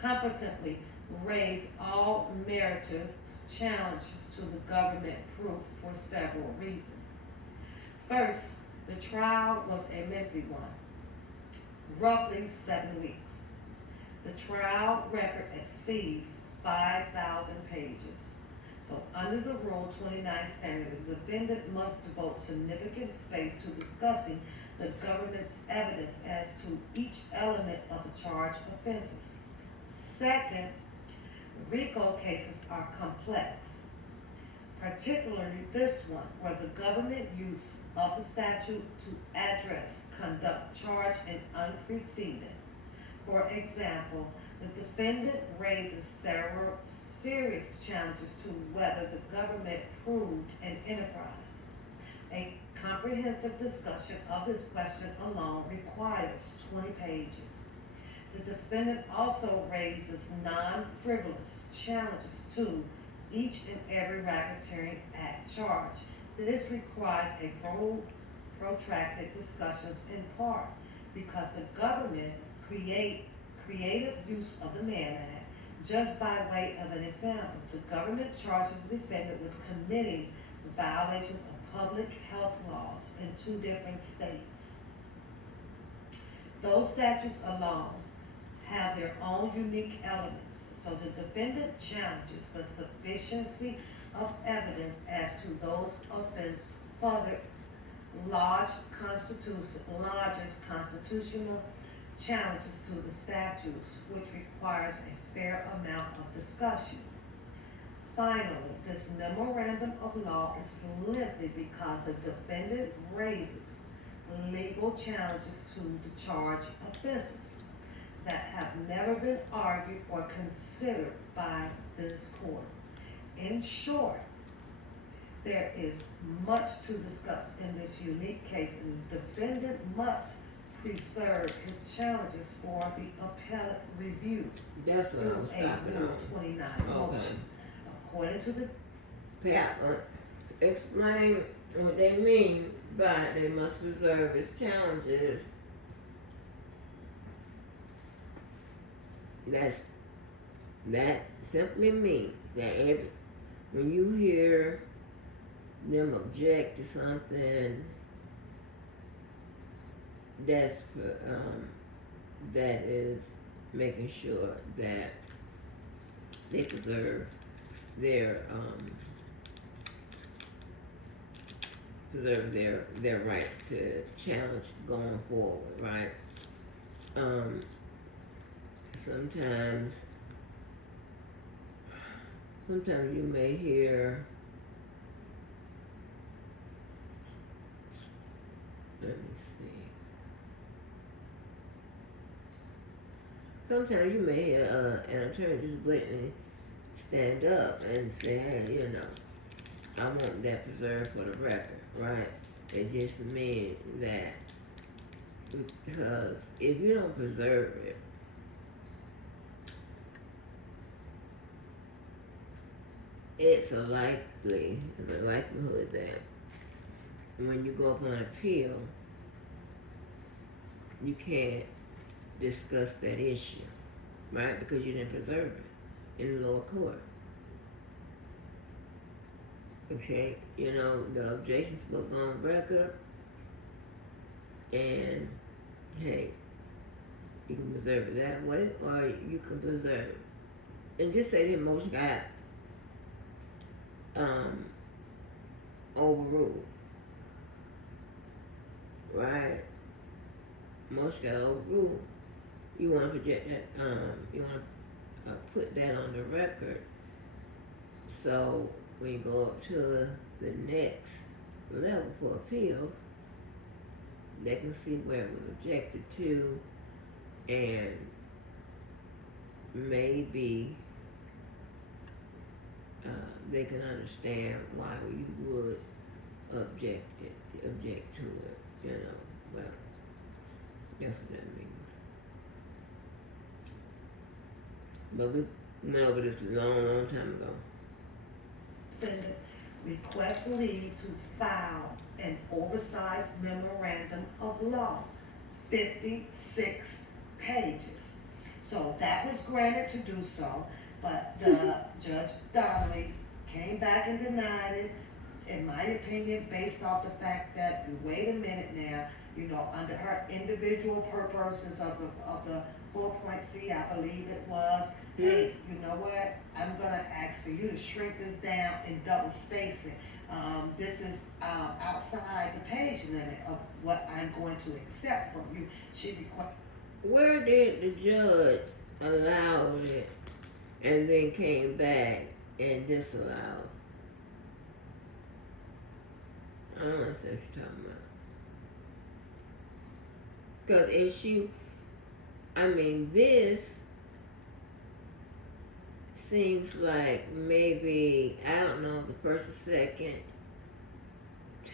competently raise all meritorious challenges to the government proof for several reasons. First, the trial was a lengthy one, roughly 7 weeks. The trial record exceeds 5,000 pages. So under the Rule 29 standard, the defendant must devote significant space to discussing the government's evidence as to each element of the charged offenses. Second, RICO cases are complex, particularly this one, where the government use of the statute to address, conduct, charge, and unpreceded. For example, the defendant raises several serious challenges to whether the government proved an enterprise. A comprehensive discussion of this question alone requires 20 pages. The defendant also raises non-frivolous challenges to each and every racketeering act charge. This requires a protracted discussions in part because the government creative use of the Mann Act. Just by way of an example, the government charges the defendant with committing violations of public health laws in two different states. Those statutes alone have their own unique elements, so the defendant challenges the sufficiency of evidence as to those offenses further lodges constitutional challenges to the statutes, which requires a fair amount of discussion. Finally, this memorandum of law is lengthy because the defendant raises legal challenges to the charged offenses that have never been argued or considered by this court. In short, there is much to discuss in this unique case, and the defendant must preserve his challenges for the appellate review That's what through I'm a stopping Rule on. 29 Okay. motion. According to the Pat, explain what they mean by they must preserve its challenges. That simply means that when you hear them object to something, that is making sure that they preserve their right to challenge going forward, right? Sometimes you may hear, let me see. Sometimes you may hear an attorney just blatantly stand up and say, hey, I want that preserved for the record, right? It just means that because if you don't preserve it, it's a likelihood that when you go up on appeal, you can't discuss that issue, right? Because you didn't preserve it in the lower court. Okay, the objection's supposed to go on record, and hey, you can preserve it that way, or you can preserve it. And just say the motion got overruled, right? Motion got overruled. You want to project that, you want to put that on the record, so when you go up to the next level for appeal, they can see where it was objected to, and maybe they can understand why you would object to it, well, that's what that means. But we went over this a long time ago. defendant requests leave to file an oversized memorandum of law, 56 pages. So that was granted to do so, but the Judge Donnelly came back and denied it, in my opinion, based off the fact that, wait a minute now, under her individual purposes of the 4.C, I believe it was, hey, you know what, I'm gonna ask for you to shrink this down and double space it. This is outside the page limit of what I'm going to accept from you. Where did the judge allow it and then came back and disallowed? I don't understand what you're talking about. Because this seems like maybe, I don't know, the first or second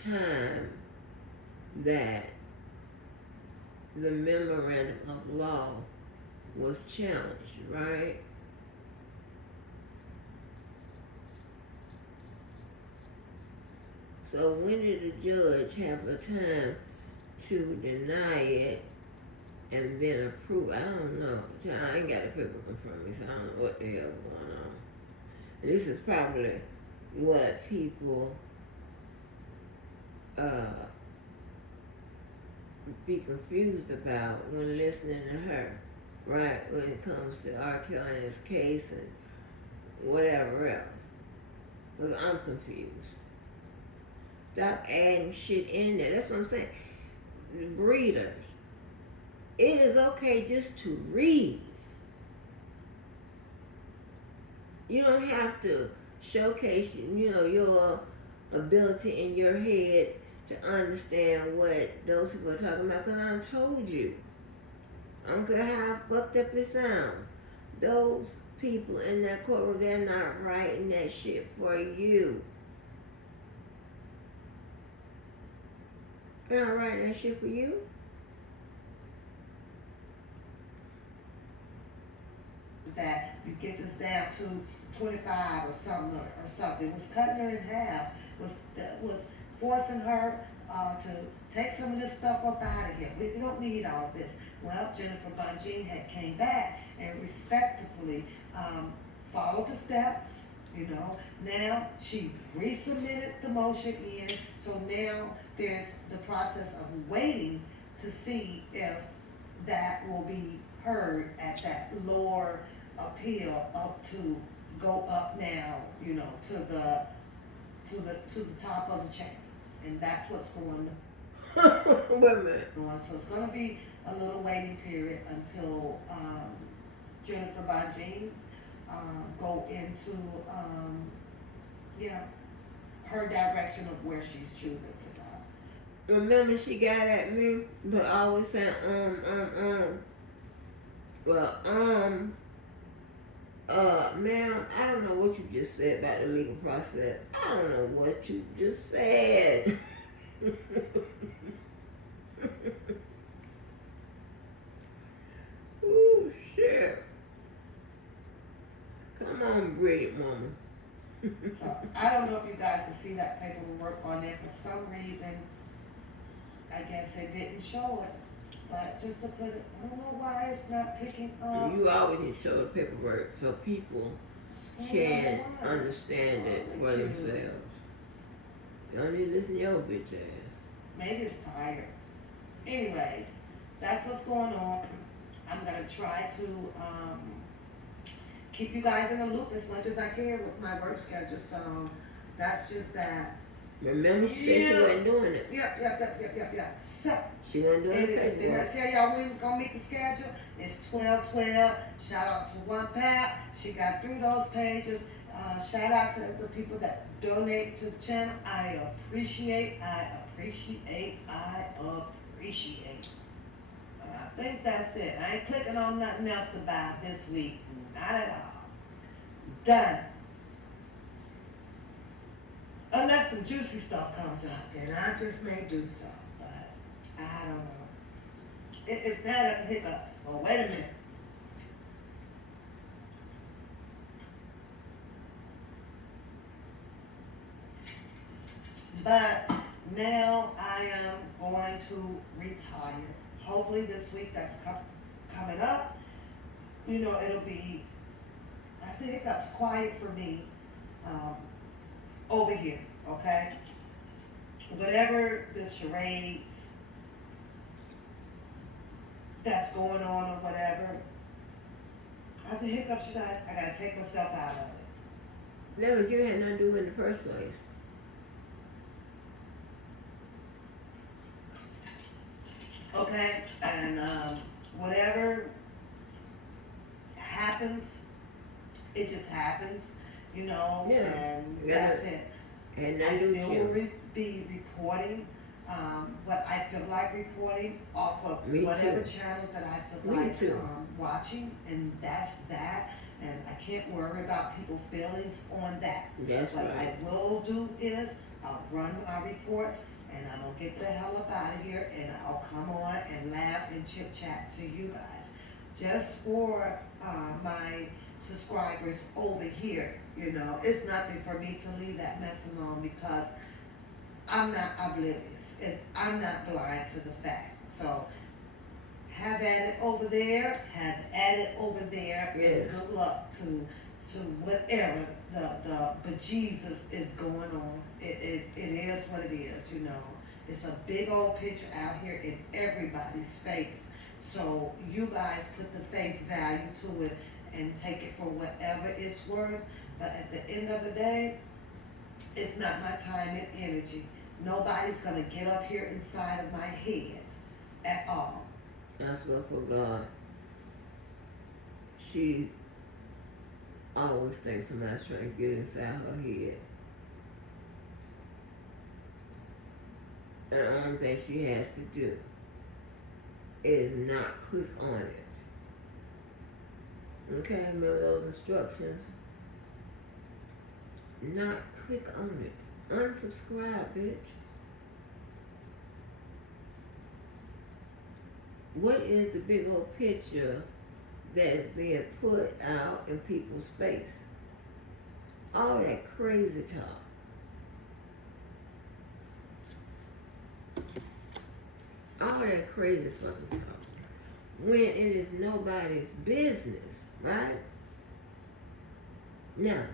time that the memorandum of law was challenged, right? So when did the judge have the time to deny it and then approve. I don't know. I ain't got the paperwork in front of me, so I don't know what the hell's going on. And this is probably what people be confused about when listening to her, right? When it comes to R. Kelly's case and whatever else. Because I'm confused. Stop adding shit in there. That's what I'm saying. Readers. It is okay just to read. You don't have to showcase, your ability in your head to understand what those people are talking about. Because I told you. I don't care how fucked up it sounds. Those people in that courtroom, they're not writing that shit for you. They're not writing that shit for you. That you get this down to 25 or something. It was cutting her in half. Was forcing her to take some of this stuff up out of here. We don't need all of this. Well, Jennifer Bunjean had came back and respectfully followed the steps. Now she resubmitted the motion in, so now there's the process of waiting to see if that will be heard at that lower appeal to go up now, to the top of the chain, and that's what's going on. Wait a minute. So it's going to be a little waiting period until Jennifer Bunjean's go into her direction of where she's choosing to go. Remember, she got at me, but always saying Well, ma'am, I don't know what you just said about the legal process. I don't know what you just said. Ooh, shit. Come on, brilliant woman. So, I don't know if you guys can see that paperwork on there. For some reason, I guess it didn't show it. But just to put it, I don't know why it's not picking up. You always need to show the paperwork so people can understand it for themselves. You don't need to listen to your bitch ass. Maybe it's tired. Anyways, that's what's going on. I'm going to try to keep you guys in the loop as much as I can with my work schedule. So that's just that. Remember, she said she wasn't doing it. Yep. So she wasn't doing it. Did I tell y'all we was gonna meet the schedule? It's 12/12. Shout out to One Pap. She got through those pages. Shout out to the people that donate to the channel. I appreciate. I think that's it. I ain't clicking on nothing else to buy this week. Not at all. Done. Unless some juicy stuff comes out, then I just may do so. But I don't know. It's bad at the hiccups. Oh, wait a minute. But now I am going to retire. Hopefully this week that's coming up. It'll be, at the hiccups, quiet for me over here, okay? Whatever the charades that's going on or whatever, at the hiccups, you guys, I gotta take myself out of it. No, you had nothing to do in the first place. Okay, and whatever happens, it just happens, and that's it. And I still will be reporting what I feel like reporting off of whatever channels that I feel like watching, and that's that. And I can't worry about people's feelings on that. What I will do is I'll run my reports, and I'm going to get the hell up out of here, and I'll come on and laugh and chit chat to you guys. Just for my subscribers over here, it's nothing for me to leave that mess alone, because I'm not oblivious and I'm not blind to the fact. So have at it over there, have at it over there, Yeah. and good luck to whatever the bejesus is going on. It is what it is, you know. It's a big old picture out here in everybody's face. So you guys put the face value to it and take it for whatever it's worth. But at the end of the day, it's not my time and energy. Nobody's gonna get up here inside of my head at all. I swear for God, she always thinks somebody's trying to get inside her head. And the only thing she has to do is not click on it. Okay, remember those instructions? Not click on it. Unsubscribe, bitch. What is the big old picture that's being put out in people's face? All that crazy talk. All that crazy fucking talk. When it is nobody's business, right? Now,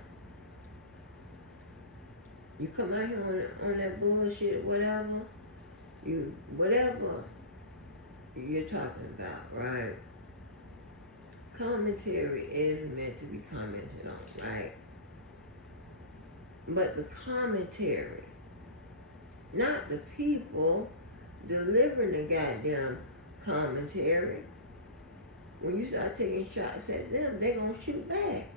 you come out here on that bullshit, whatever you're talking about, right? Commentary is meant to be commented on, right? But the commentary, not the people delivering the goddamn commentary. When you start taking shots at them, they gonna shoot back.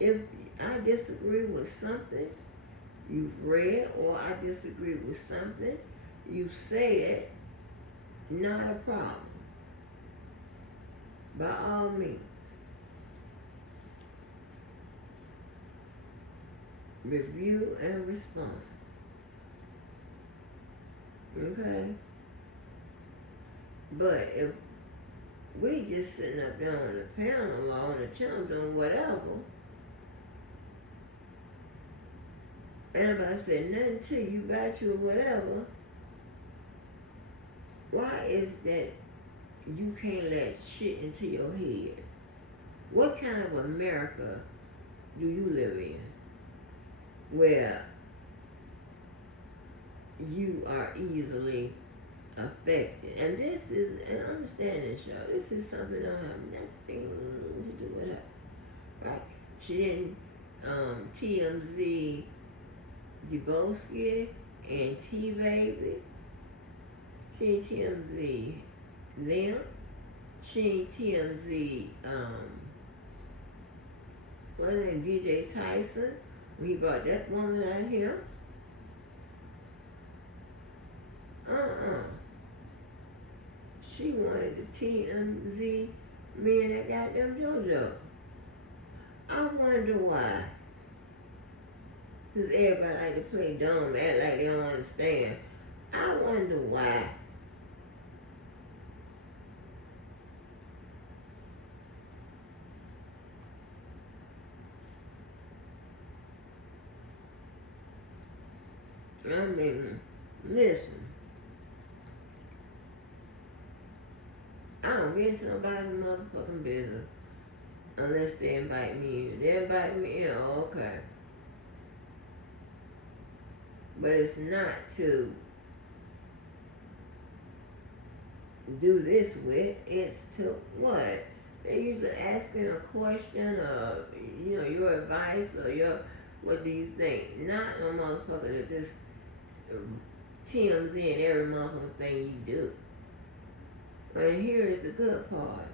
If I disagree with something you've read, or I disagree with something you said, not a problem. By all means. Review and respond. Okay? But if we just sitting up there on the panel or on the channel doing whatever, anybody said nothing to you about you or whatever, why is that you can't let shit into your head? What kind of America do you live in where you are easily affected? And this is, and understand this, y'all, this is something that don't have nothing to do with her, right? She didn't, TMZ Debosky and T-Baby, she ain't TMZ them, she ain't TMZ, what's his name, DJ Tyson, when he brought that woman out here. She wanted the TMZ men that got them JoJo. I wonder why. Because everybody like to play dumb, act like they don't understand. I wonder why. I mean, listen. I don't get into nobody's motherfucking business unless they invite me in. If they invite me in, okay. But it's not to do this with, it's to what? They're usually asking a question or, you know, your advice or your, what do you think? Not no motherfucker that just TMZ in every motherfucking thing you do. And here is the good part.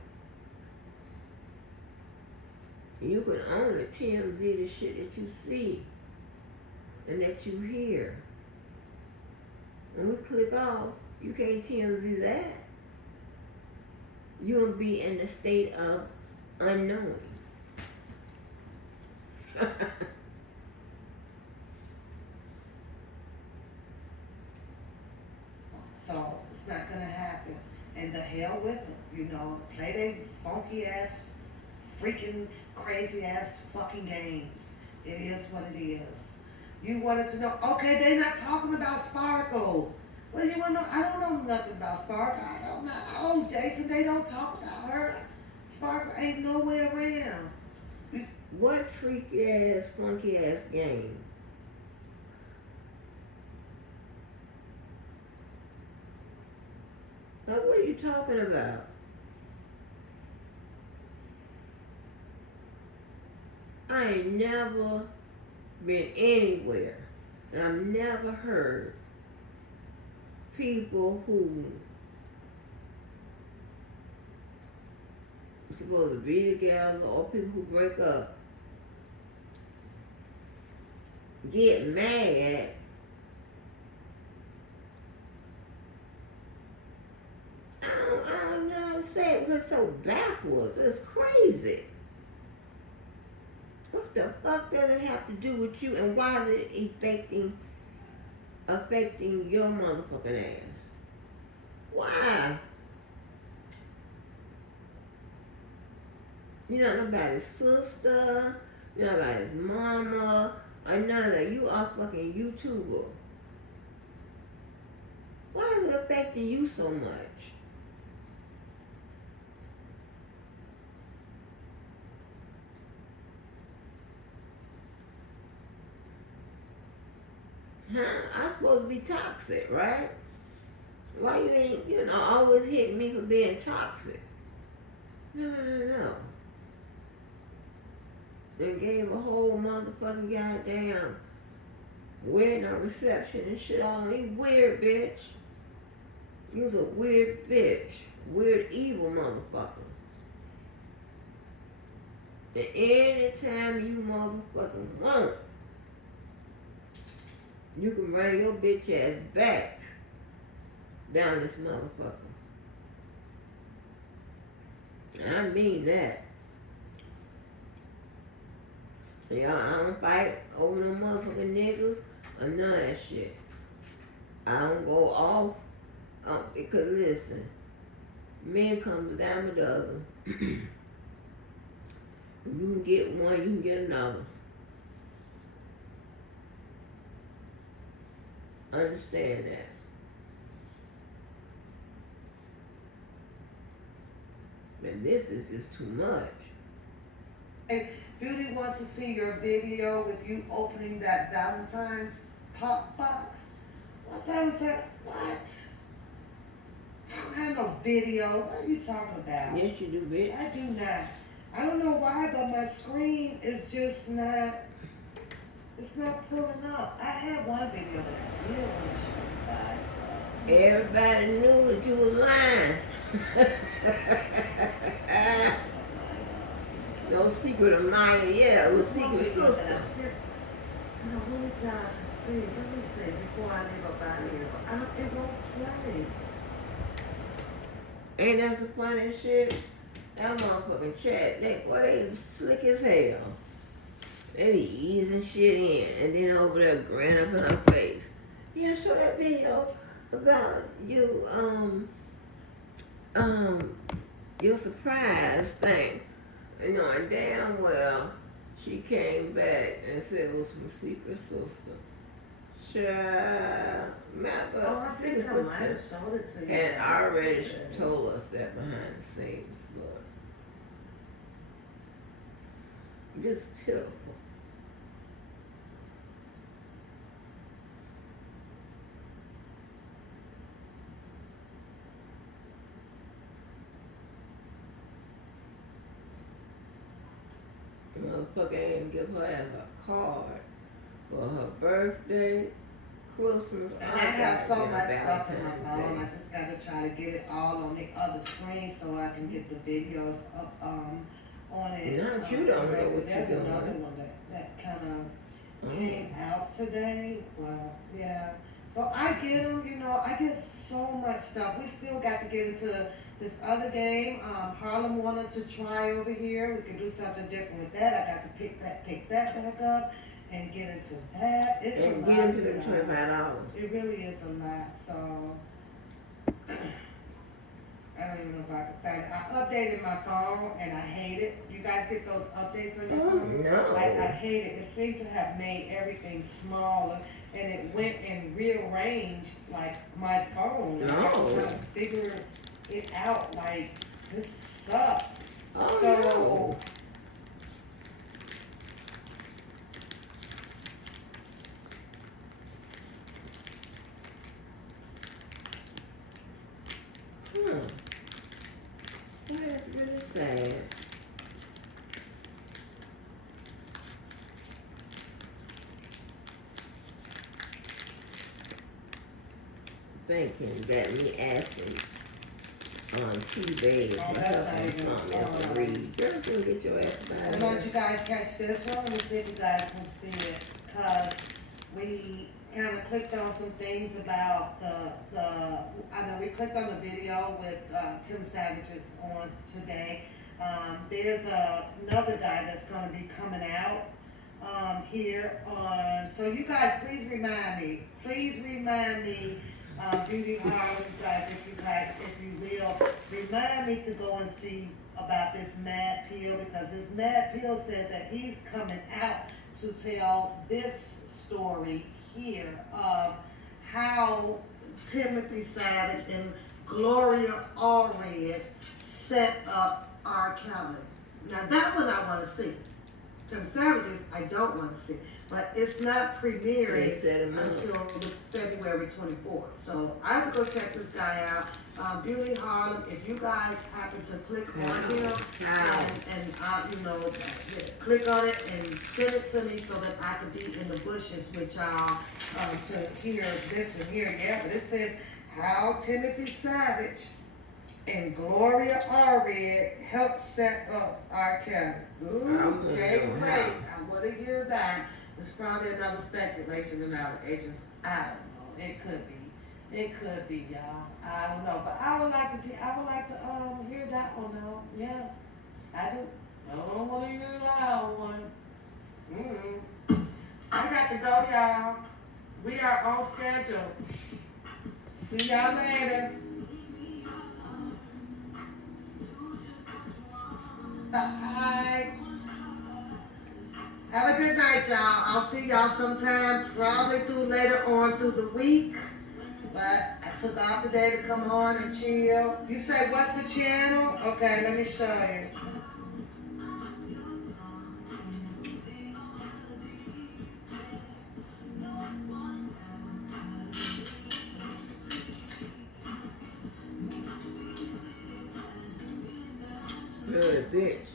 You can only TMZ the shit that you see and that you hear. When we click off, you can't TMZ that. You'll be in the state of unknowing. So it's not gonna happen. And the hell with them, you know. Play they funky ass, freaking crazy ass fucking games. It is what it is. You wanted to know, okay, they not talking about Sparkle. Well, you want to know, I don't know nothing about Sparkle. I don't know. Oh, Jason, they don't talk about her. Sparkle ain't nowhere around. What freaky ass, funky ass game? Like, what are you talking about? I ain't never been anywhere, and I've never heard people who are supposed to be together or people who break up get mad I don't know how to say it because it's so backwards. It's crazy. What the fuck does it have to do with you, and why is it affecting your motherfucking ass? Why? You're not nobody's sister, you're not nobody's mama, or none of that. You are a fucking YouTuber. Why is it affecting you so much? Huh? I'm supposed to be toxic, right? Why you ain't, always hitting me for being toxic? No. They gave a whole motherfucking goddamn wedding or reception and shit on you. Weird bitch. You was a weird bitch. Weird, evil motherfucker. And anytime you motherfucking want, you can bring your bitch ass back down this motherfucker. I mean that. Y'all, I don't fight over no motherfucking niggas or none of that shit. I don't go off because listen, men come a dime a dozen. You can get one, you can get another. Understand that. And this is just too much. Hey, Beauty wants to see your video with you opening that Valentine's pop box. What Valentine? What? I don't have no video. What are you talking about? Yes, you do, bitch. I do not. I don't know why, but my screen is just not. It's not pulling up. I had one video that I did want to show you guys. Everybody knew that you was lying. No secret of mine, yeah, it was secret sister. I wanted y'all to see. Let me see before I leave up out of here. But it won't play. Ain't that some funny shit? That motherfucking chat, they slick as hell. They be easing shit in, and then over there grinning up in her face. Yeah, show that video about you, your surprise thing. And knowing damn well she came back and said it was from Secret Sister. Child, I think I might have showed it to you. Had already told us that behind the scenes, but just pitiful. The motherfucker ain't even give her ass a card for her birthday, Christmas. And I have so much stuff in my phone. I just got to try to get it all on the other screen so I can get the videos up on it. Not you don't know what There's you're doing. another one that kind of came out today. Well, yeah. So I get them, I get so much stuff. We still got to get into this other game. Harlem wants us to try over here. We could do something different with that. I got to pick that back up and get into that. It's and a lot. give them $25. It really is a lot. So I don't even know if I can find it. I updated my phone and I hate it. You guys get those updates on your Oh phone? no. Like, I hate it. It seemed to have made everything smaller and it went and rearranged like my phone. And I was No. trying to figure it out. Like, this sucks. Oh So no. Huh. That's really sad. Thinking that me asking T-Babe Oh, for that's help not on even, something else to read. Girl, go get your ass I out don't of know here. if you guys catch this one. Let me see if you guys can see it. Cause we kind of clicked on some things about I know we clicked on the video with Tim Savage's on today. There's another guy that's going to be coming out here on. So you guys, please remind me. Please remind me, Beauty Harlem, you guys, if you will, remind me to go and see about this Mad Pill, because this Mad Pill says that he's coming out to tell this story here of how Timothy Savage and Gloria Allred set up R. Kelly. Now that one I want to see. Tim Savage's I don't want to see, but it's not They premiering set him up. until February 24th. So I have to go check this guy out. Beauty Harlem, if you guys happen to click on him and you know, click on it and send it to me so that I can be in the bushes with y'all to hear this one here. Yeah, but it says how Timothy Savage and Gloria Allred helped set up R. Kelly. Ooh, okay, great. I want to hear that. It's probably another speculation and allegations. I don't know. It could be. It could be, y'all. I don't know. But I would like to see, I would like to hear that one though. Yeah, I do. I don't want to hear that one. I got to go, y'all. We are on schedule. See y'all later. Bye. Have a good night, y'all. I'll see y'all sometime, probably later on through the week. But I took off today to come on and chill. You say, what's the channel? Okay, let me show you. Really, bitch.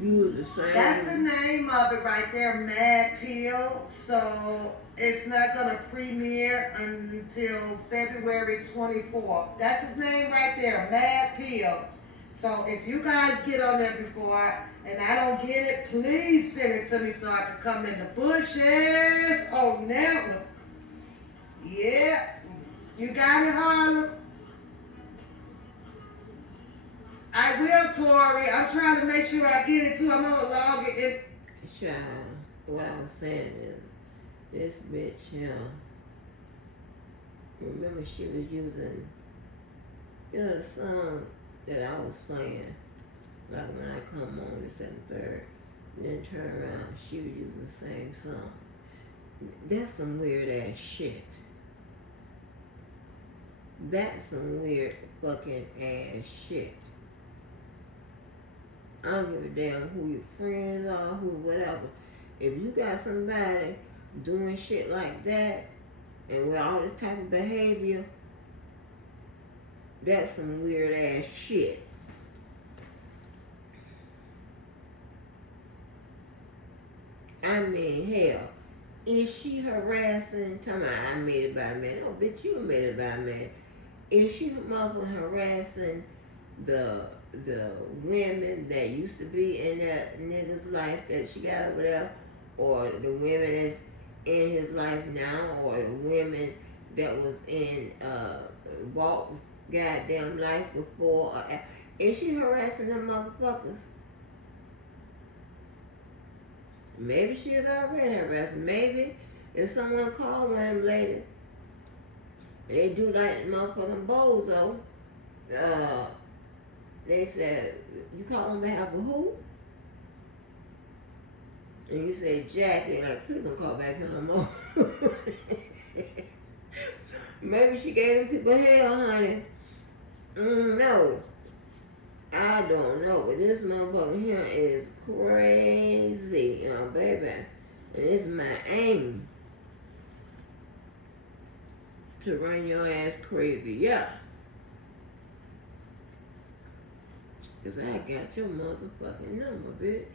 You was the same. That's the name of it right there, Mad Pill. So it's not gonna premiere until February 24th. That's his name right there, Mad Pill. So if you guys get on there before and I don't get it, please send it to me so I can come in the bushes. Oh, now, yeah, you got it, Harlem. I will, Tori. I'm trying to make sure I get it too. I'm gonna log it. Child, what I was saying is, this bitch here, remember she was using, you know, the song that I was playing, like when I come on the 3rd, then turn around, she was using the same song. That's some weird ass shit. That's some weird fucking ass shit. I don't give a damn who your friends are, who whatever. If you got somebody doing shit like that and with all this type of behavior, that's some weird ass shit. I mean, hell, is she harassing? Tell me, I made it by a man. No, bitch, you made it by a man. Is she motherfucking harassing the women that used to be in that nigga's life that she got over there, or the women that's in his life now, or the women that was in Walt's goddamn life before? Is she harassing them motherfuckers? Maybe she is already harassing. Maybe if someone called one of them ladies They do like motherfucking bozo. They said, you call on behalf of who? And you say Jackie, like, please don't call back here no more. Maybe she gave them people hell, honey. No. I don't know, but this motherfucker here is crazy, baby. And it's my aim to run your ass crazy, yeah. Cause I got your motherfucking number, bitch.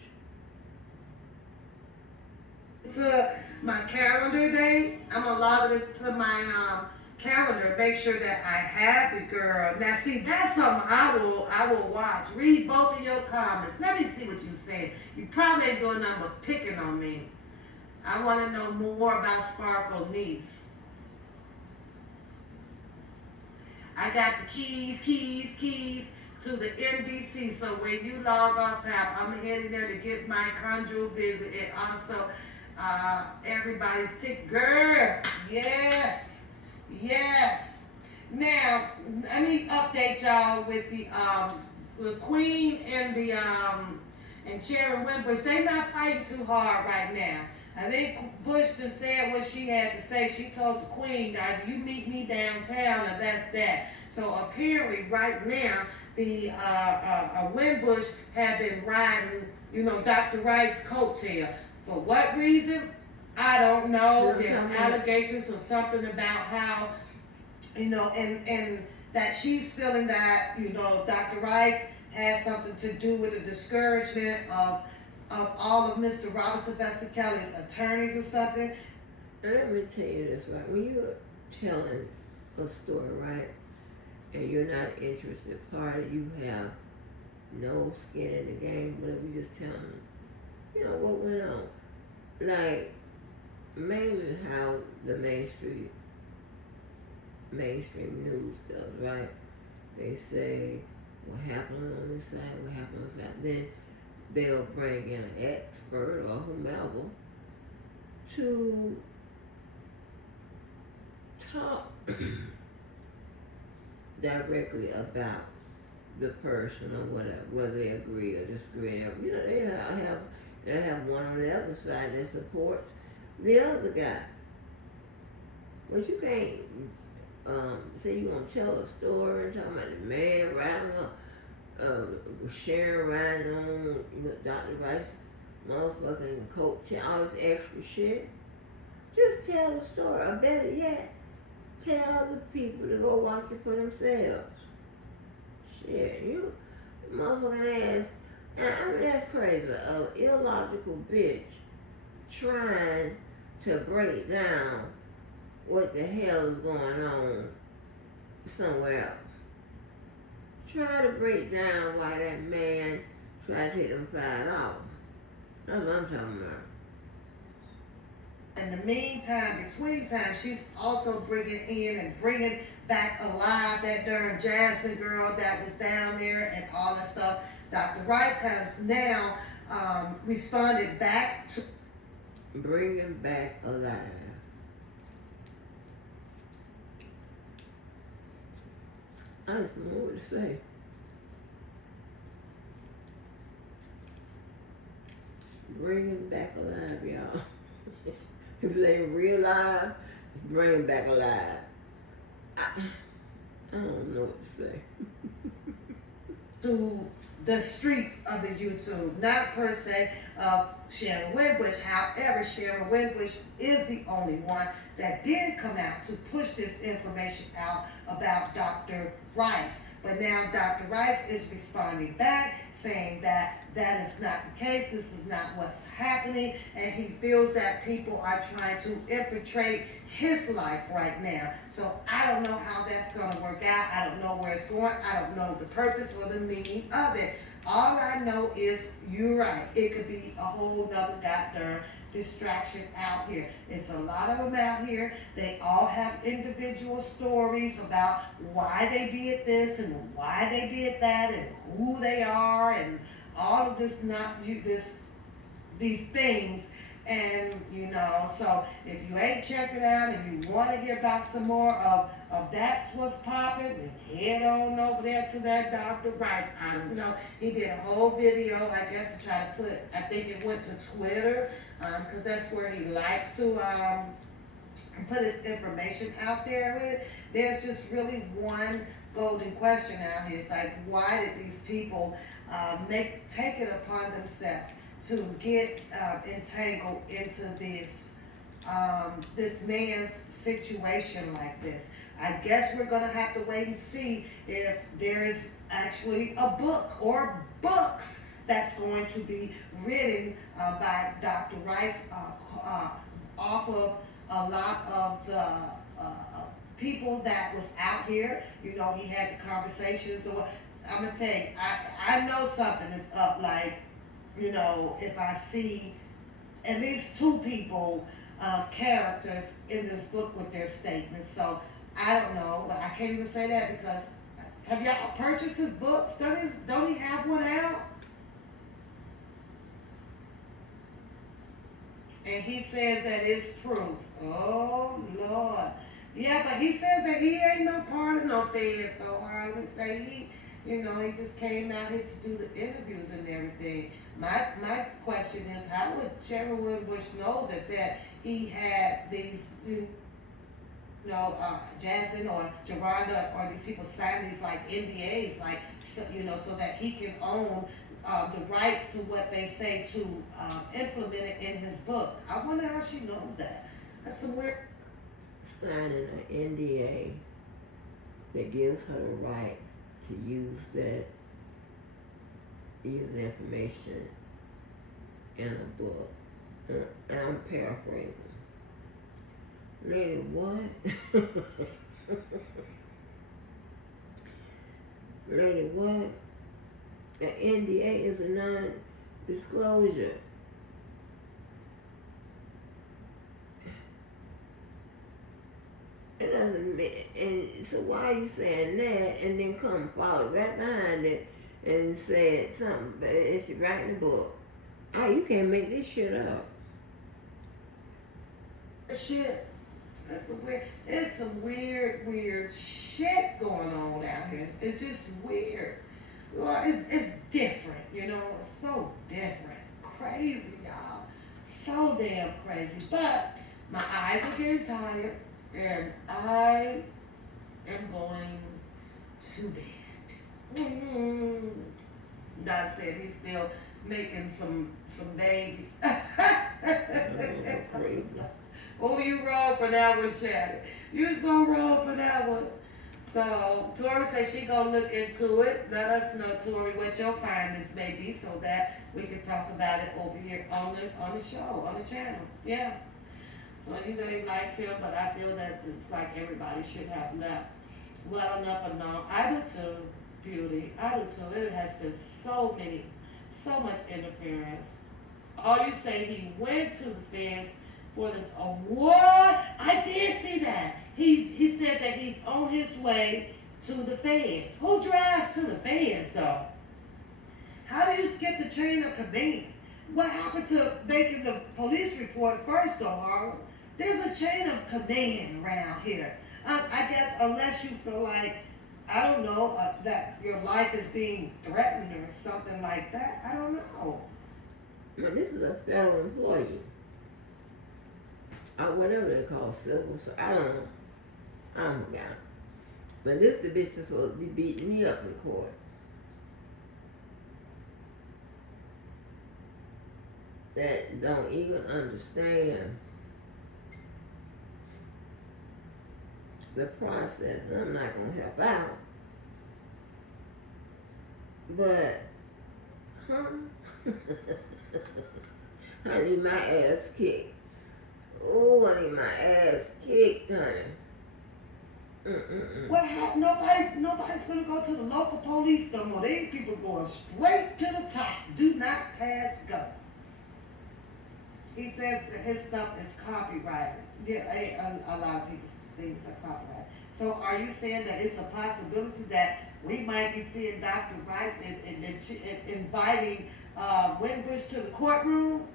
To my calendar day, I'm gonna log it to my calendar, make sure that I have it, girl. Now see, that's something I will watch. Read both of your comments. Let me see what you said. You probably ain't doing nothing but picking on me. I want to know more about Sparkle Niece. I got the keys to the MDC. So when you log off, Pap, I'm heading there to get my conjugal visit and also everybody's tick. Girl, yes. Now, let me update y'all with the Queen and the and Sharon Wimbush. They not fighting too hard right now. I think Bush just said what she had to say. She told the Queen, you meet me downtown, and that's that. So apparently right now, the Wimbush have been riding, Dr. Rice's coattail. For what reason? I don't know. There's allegations or something about how, and that she's feeling that, Dr. Rice has something to do with the discouragement of all of Mr. Robert Sylvester Kelly's attorneys or something. Let me tell you this, right? When you're telling a story, right, and you're not interested party, you have no skin in the game, whatever, you just tell them, what went on. Like, mainly how the mainstream news does, right? They say what happened on this side, what happened on this side. Then they'll bring in an expert or whomever to talk directly about the person or whatever, whether they agree or disagree. They have one on the other side that supports the other guy. But you can't say you want to tell a story and talking about the man riding up, Sharon riding on Dr. Rice motherfucking coat, all this extra shit. Just tell the story, or better yet, tell the people to go watch it for themselves. Shit, you motherfucking ass. I mean, that's crazy. An illogical bitch trying to break down what the hell is going on somewhere else. Try to break down why that man tried to take them $5. That's what I'm talking about. In the meantime, between time, she's also bringing back alive that darn Jasmine girl that was down there and all that stuff. Dr. Rice has now responded back to bringing back alive. I just don't know what to say. Bringing back alive, y'all. If it ain't real live, bring him back alive. I don't know what to say. to the streets of the YouTube, not per se of Sharon Wimbush. However, Sharon Wimbush is the only one that did come out to push this information out about Dr. Rice. But now Dr. Rice is responding back, saying that that is not the case, this is not what's happening, and he feels that people are trying to infiltrate his life right now. So I don't know how that's going to work out. I don't know where it's going. I don't know the purpose or the meaning of it. All I know is you're right. It could be a whole nother goddamn distraction out here. It's a lot of them out here. They all have individual stories about why they did this and why they did that and who they are and all of this these things. And so if you ain't checked it out, if you want to hear about some more of That's What's Poppin', then head on over there to that Dr. Rice. I don't know. He did a whole video, I guess, to try to put, I think it went to Twitter, because that's where he likes to put his information out there with. There's just really one golden question out here. It's like, why did these people take it upon themselves to get entangled into this man's situation like this? I guess we're gonna have to wait and see if there's actually a book or books that's going to be written by Dr. Rice off of a lot of the people that was out here. He had the conversations. Or I'm gonna tell you, I know something is up. Like, if I see at least two people, characters in this book with their statements. So I don't know, but I can't even say that because have y'all purchased his books? Don't he have one out? And he says that it's proof. Oh Lord. Yeah, but he says that he ain't no part of no feds, so Harlan say he just came out here to do the interviews and everything. My question is, how would Chairman William Bush knows that he had these, Jasmine or Geronda or these people sign these like NDAs, like so that he can own the rights to what they say to implement it in his book. I wonder how she knows that. That's some weird. Signing an NDA that gives her the rights to use information in a book. And I'm paraphrasing. Lady, what? Lady, what? An NDA is a non-disclosure. It doesn't mean, and so why are you saying that and then come follow right behind it and said something, but it's writing a book. You can't make this shit up. Shit. It's some weird shit going on out here. It's just weird. Well, it's different, it's so different. Crazy, y'all. So damn crazy. But my eyes are getting tired and I am going to bed. Doc said he's still making some babies. Oh, you wrong for that one, Shannon. You so wrong for that one. So Tori said she gonna look into it. Let us know, Tori, what your findings may be, so that we can talk about it over here on the show, on the channel. Yeah. So he liked him, but I feel that it's like everybody should have left well enough alone. I do too, Beauty. I do too. It has been so much interference. All you say, he went to the feds for the what? I did see that. He said that he's on his way to the feds. Who drives to the feds though? How do you skip the chain of command? What happened to making the police report first though, Harlan? There's a chain of command around here. I guess unless you feel like, I don't know, that your life is being threatened or something like that. I don't know. But this is a federal employee. Whatever they call civil, so I don't know. I forgot. But this the bitch that's supposed to be beating me up in court. That don't even understand the process. And I'm not gonna help out. But, I need my ass kicked. Oh, I need my ass kicked, honey. What happened? Nobody's gonna go to the local police no more. These people going straight to the top. Do not pass go. He says that his stuff is copyrighted. Yeah, a lot of people's things are copyrighted. So are you saying that it's a possibility that we might be seeing Dr. Rice inviting Winbush to the courtroom?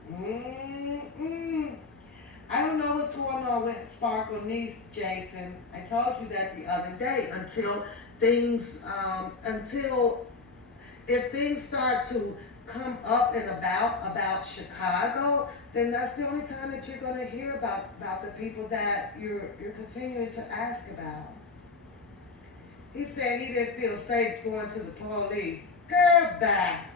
I don't know what's going on with Sparkle niece, Jason. I told you that the other day. Until if things start to come up and about Chicago, then that's the only time that you're going to hear about the people that you're continuing to ask about. He said he didn't feel safe going to the police. Girl, back.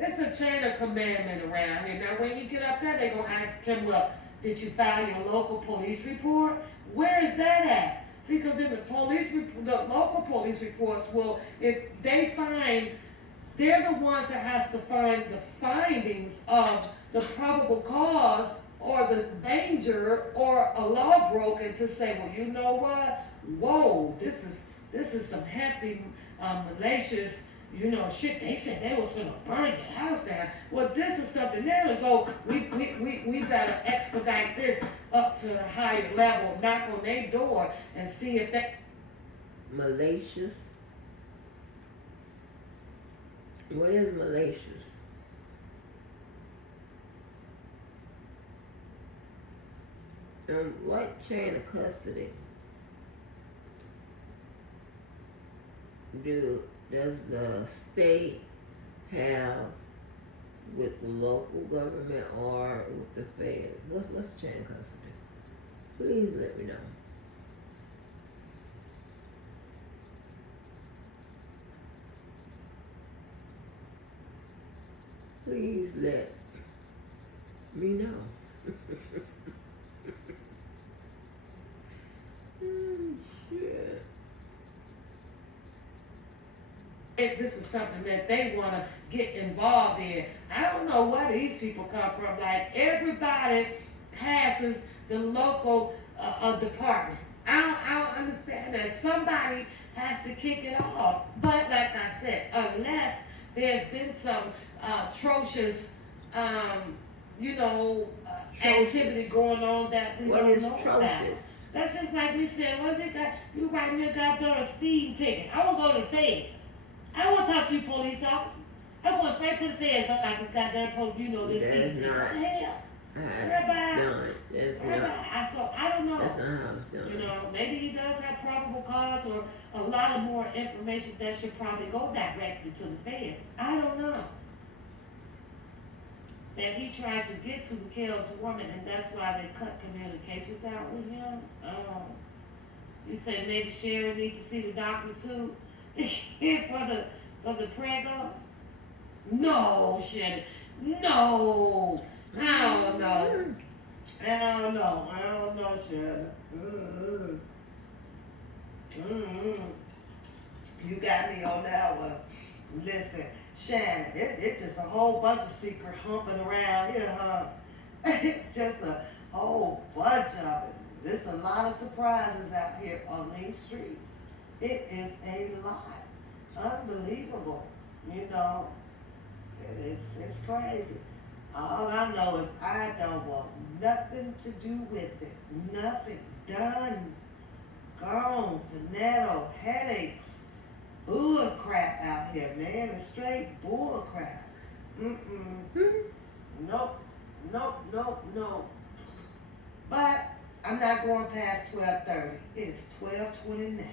It's a chain of commandment around here. Now, when you get up there, they're going to ask him, well, did you file your local police report? Where is that at? See, because in the local police reports, well, if they find, they're the ones that has to find the findings of the probable cause or the danger or a law broken to say, well, you know what? Whoa, this is some hefty, malicious, shit. They said they was gonna burn your house down. Well, this is something there to go. We better expedite this up to a higher level, knock on their door and see if they malicious. What is malicious? What chain of custody does the state have with the local government or with the feds? What's chain of custody? Please let me know. Please let me know. Shit. this is something that they want to get involved in. I don't know where these people come from. Like, everybody passes the local department. I don't understand that. Somebody has to kick it off. But like I said, unless there's been some atrocious, activity going on that we don't know about. That's just like me saying, well, you write me a goddamn speeding ticket. I won't go to the feds. I don't want to talk to you police officers. I'm going straight to the feds about this goddamn this speeding ticket. What the hell? I don't know. That's not how it's done. Maybe he does have probable cause or a lot of more information that should probably go directly to the feds. I don't know. That he tried to get to Mikhail's woman, and that's why they cut communications out with him. You say maybe Sharon needs to see the doctor too for the prego? No, Sharon. No. I don't know, Sharon. You got me on that one. Listen, Shannon, it's just a whole bunch of secret humping around here, huh? It's just a whole bunch of it. There's a lot of surprises out here on these streets. It is a lot. Unbelievable. It's crazy. All I know is I don't want nothing to do with it. Nothing. Done. Gone. Finito. Headaches. Bull crap out here, man. It's straight bull crap. Nope. But I'm not going past 12:30. It is 12:29.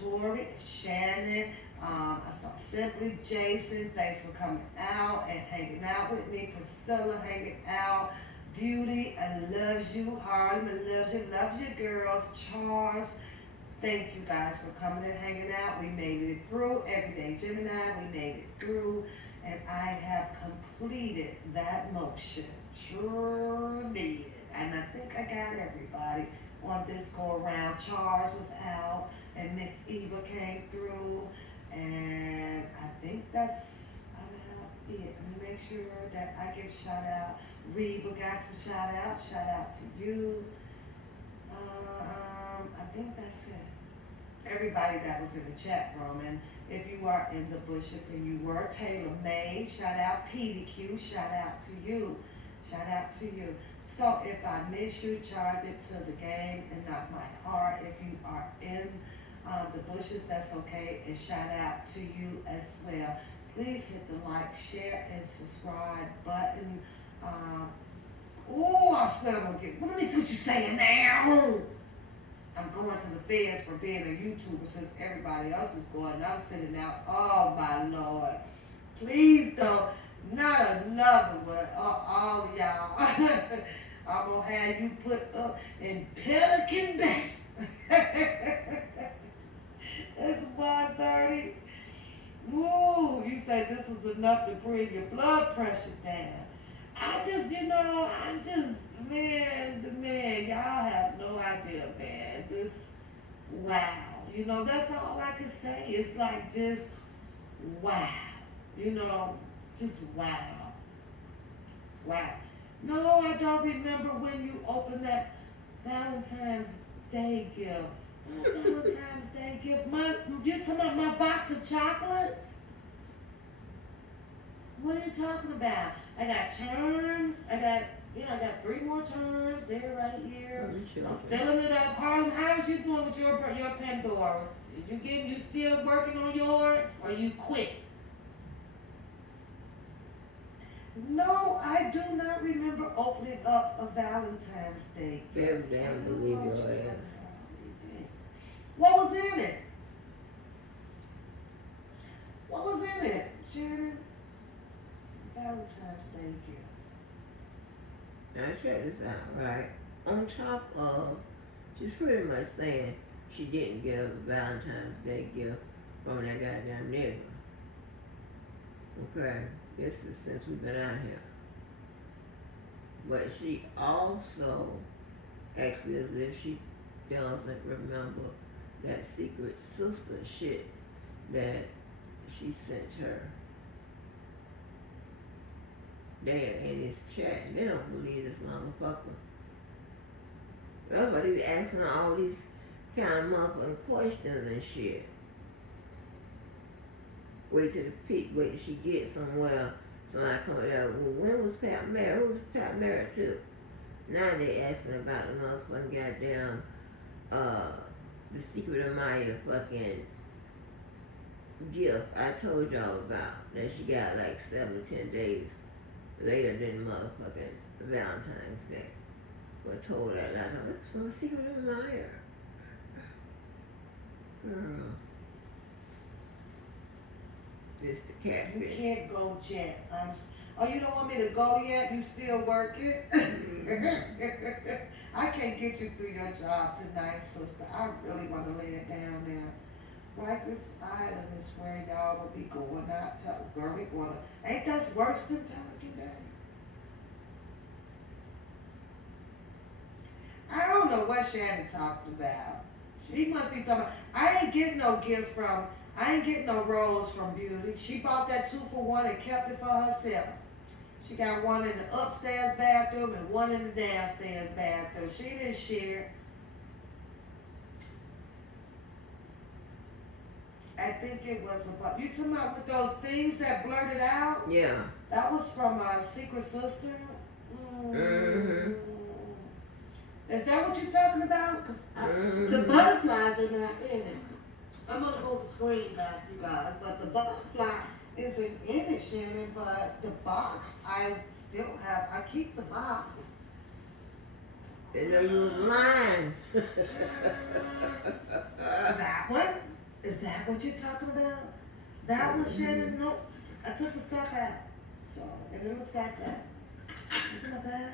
Tori, Shannon, I saw Simply, Jason, thanks for coming out and hanging out with me. Priscilla hanging out. Beauty, I love you. Harlem, I love you girls. Charles, thank you guys for coming and hanging out. We made it through. Everyday Gemini, we made it through. And I have completed that motion. Sure did. And I think I got everybody on this go around. Charles was out and Miss Eva came through. And I think that's about it. Let me make sure that I give shout out. Reba got some shout out. Shout out to you. I think that's it. Everybody that was in the chat room, and if you are in the bushes and you were tailor-made, shout out PDQ, shout out to you. Shout out to you. So if I miss you, charge it to the game and not my heart. If you are in the bushes, that's okay. And shout out to you as well. Please hit the like, share, and subscribe button. I swear I'm gonna get. Well, let me see what you're saying now. I'm going to the feds for being a YouTuber since everybody else is going. I'm sitting out. Oh my Lord. Please don't. Not another one. All of y'all. I'm going to have you put up in Pelican Bay. It's 1:30. Woo. You say this is enough to bring your blood pressure down. Man, y'all have no idea, man. Just, wow. That's all I can say. It's like just, wow. Just wow. Wow. No, I don't remember when you opened that Valentine's Day gift. Valentine's Day gift. You talking about my box of chocolates? What are you talking about? I got charms. I got 3 more charms. They're right here. I'm filling it up. Harlem, how's you doing with your Pandora? You still working on yours, or you quit? No, I do not remember opening up a Valentine's Day. Very damn believe your ass. What was in it? What was in it, Shannon? Valentine's Day gift. Now check this out, right? On top of, she's pretty much saying she didn't give a Valentine's Day gift from that goddamn nigga. Okay, this is since we've been out here. But she also acts as if she doesn't remember that secret sister shit that she sent her. There in this chat, they don't believe this motherfucker. Everybody be asking her all these kind of motherfucking questions and shit. Wait till the peak, wait till she gets somewhere. Somebody coming out, well, when was Pat married? Who was Pat married to? Now they asking about the motherfucking goddamn, the secret of my fucking gift I told y'all about that she got like 7 to 10 days later than motherfucking Valentine's Day. But told that last time, that's from Secret Admirer. Girl. This the catfish. You can't go yet. You don't want me to go yet? You still working? I can't get you through your job tonight, sister. I really want to lay it down now. Rikers Island is where y'all will be going out. Girl, we going to. Ain't that worse than Pelican Bay? I don't know what Shannon talking about. She must be talking about, I ain't getting no rose from Beauty. She bought that 2-for-1 and kept it for herself. She got one in the upstairs bathroom and one in the downstairs bathroom. She didn't share. I think it was about, you talking about with those things that blurted out? Yeah. That was from Secret Sister. Mm-hmm. Is that what you're talking about? Because the butterflies are not in it. I'm going to hold the screen back, you guys, but the butterfly isn't in it, Shannon, but the box, I keep the box. They know you was lying. That one? Is that what you're talking about? That one, Shannon? Nope. I took the stuff out. So, and it looks like that. Looks like that.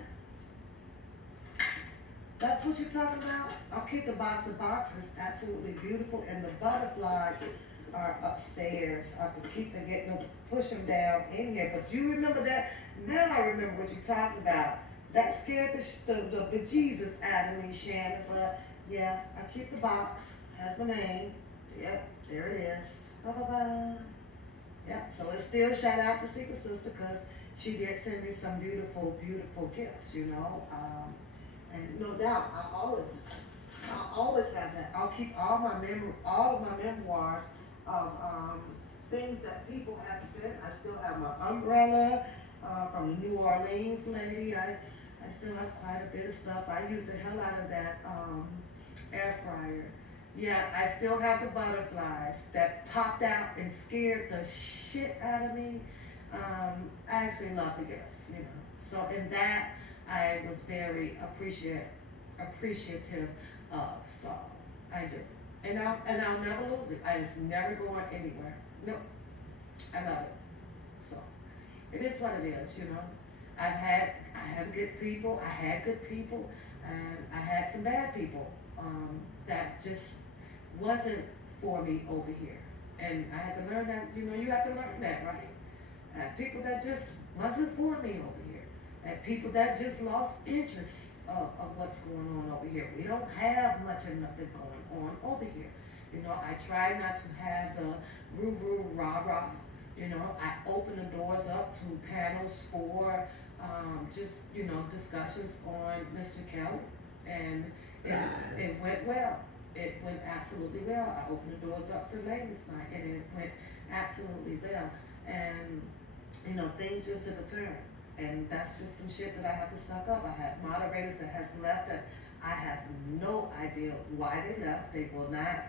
That's what you're talking about? I'll keep the box. The box is absolutely beautiful, and the butterflies are upstairs. I can keep forgetting to push them down in here. But you remember that? Now I remember what you're talking about. That scared the bejesus out of me, Shannon. But yeah, I keep the box. Has my name. Yep, there it is. Bye-bye-bye. Yep, so it's still shout out to Secret Sister because she did send me some beautiful, beautiful gifts, you know. And no doubt, I'll always have that. I'll keep all of my memoirs of things that people have sent. I still have my umbrella. from the New Orleans lady. I still have quite a bit of stuff. I use the hell out of that air fryer. Yeah, I still have the butterflies that popped out and scared the shit out of me. I actually love the gift, you know. So in that, I was very appreciative of. So I do, and I'll never lose it. It's never going anywhere. Nope, I love it. So it is what it is, you know. I have good people. I had good people, and I had some bad people that just wasn't for me over here. And I had to learn that. You know, you have to learn that, right? I had people that just wasn't for me over here. And people that just lost interest of what's going on over here. We don't have much of nothing going on over here. You know, I try not to have the roo-roo, rah-rah. You know, I open the doors up to panels for just, you know, discussions on Mr. Kelly. And it went well. It went absolutely well. I opened the doors up for ladies' night, and it went absolutely well. And, you know, things just took a turn. And that's just some shit that I have to suck up. I had moderators that has left that I have no idea why they left. They will not,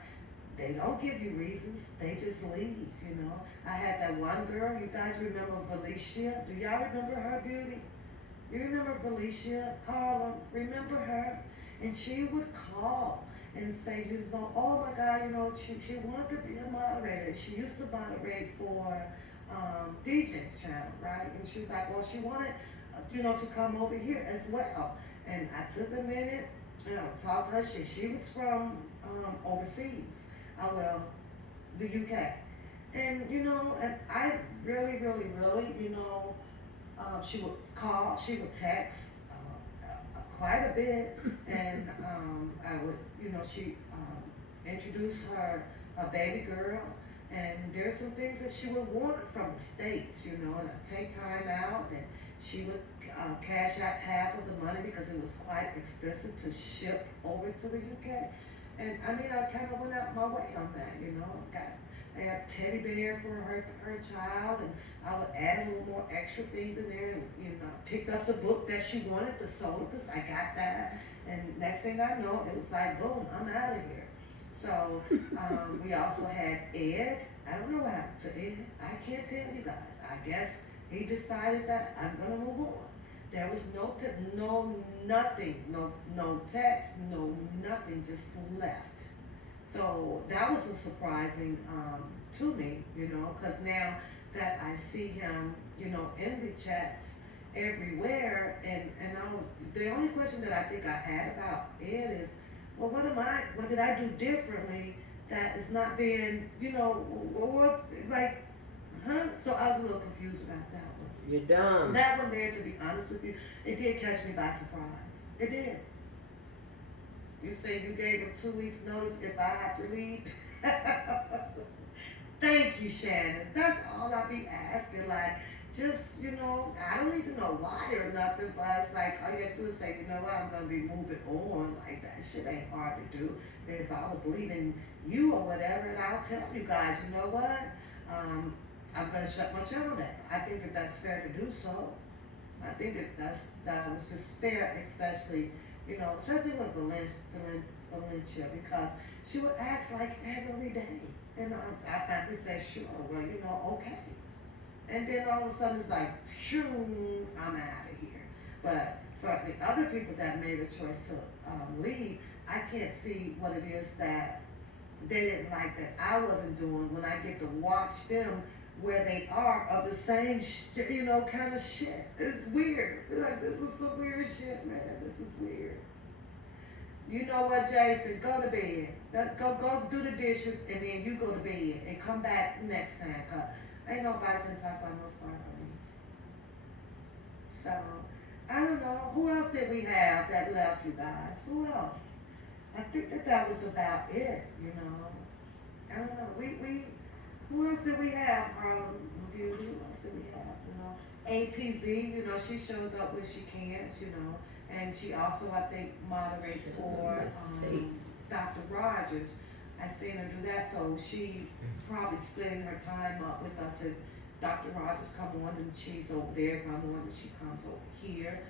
they don't give you reasons. They just leave, you know. I had that one girl, you guys remember Valicia? Do y'all remember her, Beauty? You remember Valicia Harlem? Remember her? And she would call and say, you know, oh my God, you know, she wanted to be a moderator. She used to moderate for DJ's channel, right? And she was like, well, she wanted, you know, to come over here as well. And I took a minute, you know, talked to her. She was from overseas, the UK. And, you know, and I really, you know, she would call, she would text quite a bit, and I would, you know, she introduced her baby girl, and there's some things that she would want from the States, you know, and I'd take time out, and she would cash out half of the money because it was quite expensive to ship over to the UK. And I mean, I kind of went out my way on that, you know. I had a teddy bear for her child, and I would add a little more extra things in there, and, you know, picked up the book that she wanted, the syllabus, I got that, and next thing I know, it was like, boom, I'm out of here. So, we also had Ed. I don't know what happened to Ed. I can't tell you guys. I guess he decided that I'm gonna move on. There was nothing, no text, no nothing, just left. So that was a surprising to me, you know, because now that I see him, you know, in the chats everywhere, and the only question that I think I had about Ed is, well, what did I do differently that is not being, you know, what, like, huh? So I was a little confused about that one. You're dumb. That one there, to be honest with you, it did catch me by surprise. It did. You say you gave him 2 weeks notice if I have to leave. Thank you, Shannon. That's all I be asking. Like, just, you know, I don't need to know why or nothing, but it's like, all you have to do is say, you know what, I'm going to be moving on. Like, that shit ain't hard to do. And if I was leaving you or whatever, and I'll tell you guys, you know what, I'm going to shut my channel down. I think that that's fair to do so. I think that was just fair, especially, you know, especially with Valencia, because she would ask like every day. And I finally said, sure, well, you know, okay. And then all of a sudden it's like, shoo, I'm out of here. But for the other people that made a choice to leave, I can't see what it is that they didn't like that I wasn't doing when I get to watch them where they are of the same, you know, kind of shit. It's weird. It's like, this is some weird shit, man. This is weird. You know what, Jason? Go to bed. Go do the dishes, and then you go to bed and come back next time. Cause ain't nobody can talk about no sparkles. So, I don't know. Who else did we have that left, you guys? Who else? I think that was about it, you know. I don't know. Who else did we have, Harlem Beauty? Who else did we have, you know? APZ, you know, she shows up when she can, you know. And she also, I think, moderates for Dr. Rogers. I seen her do that, so she probably splitting her time up with us. Dr. Rogers come on and she's over there. If I'm on, and she comes over here.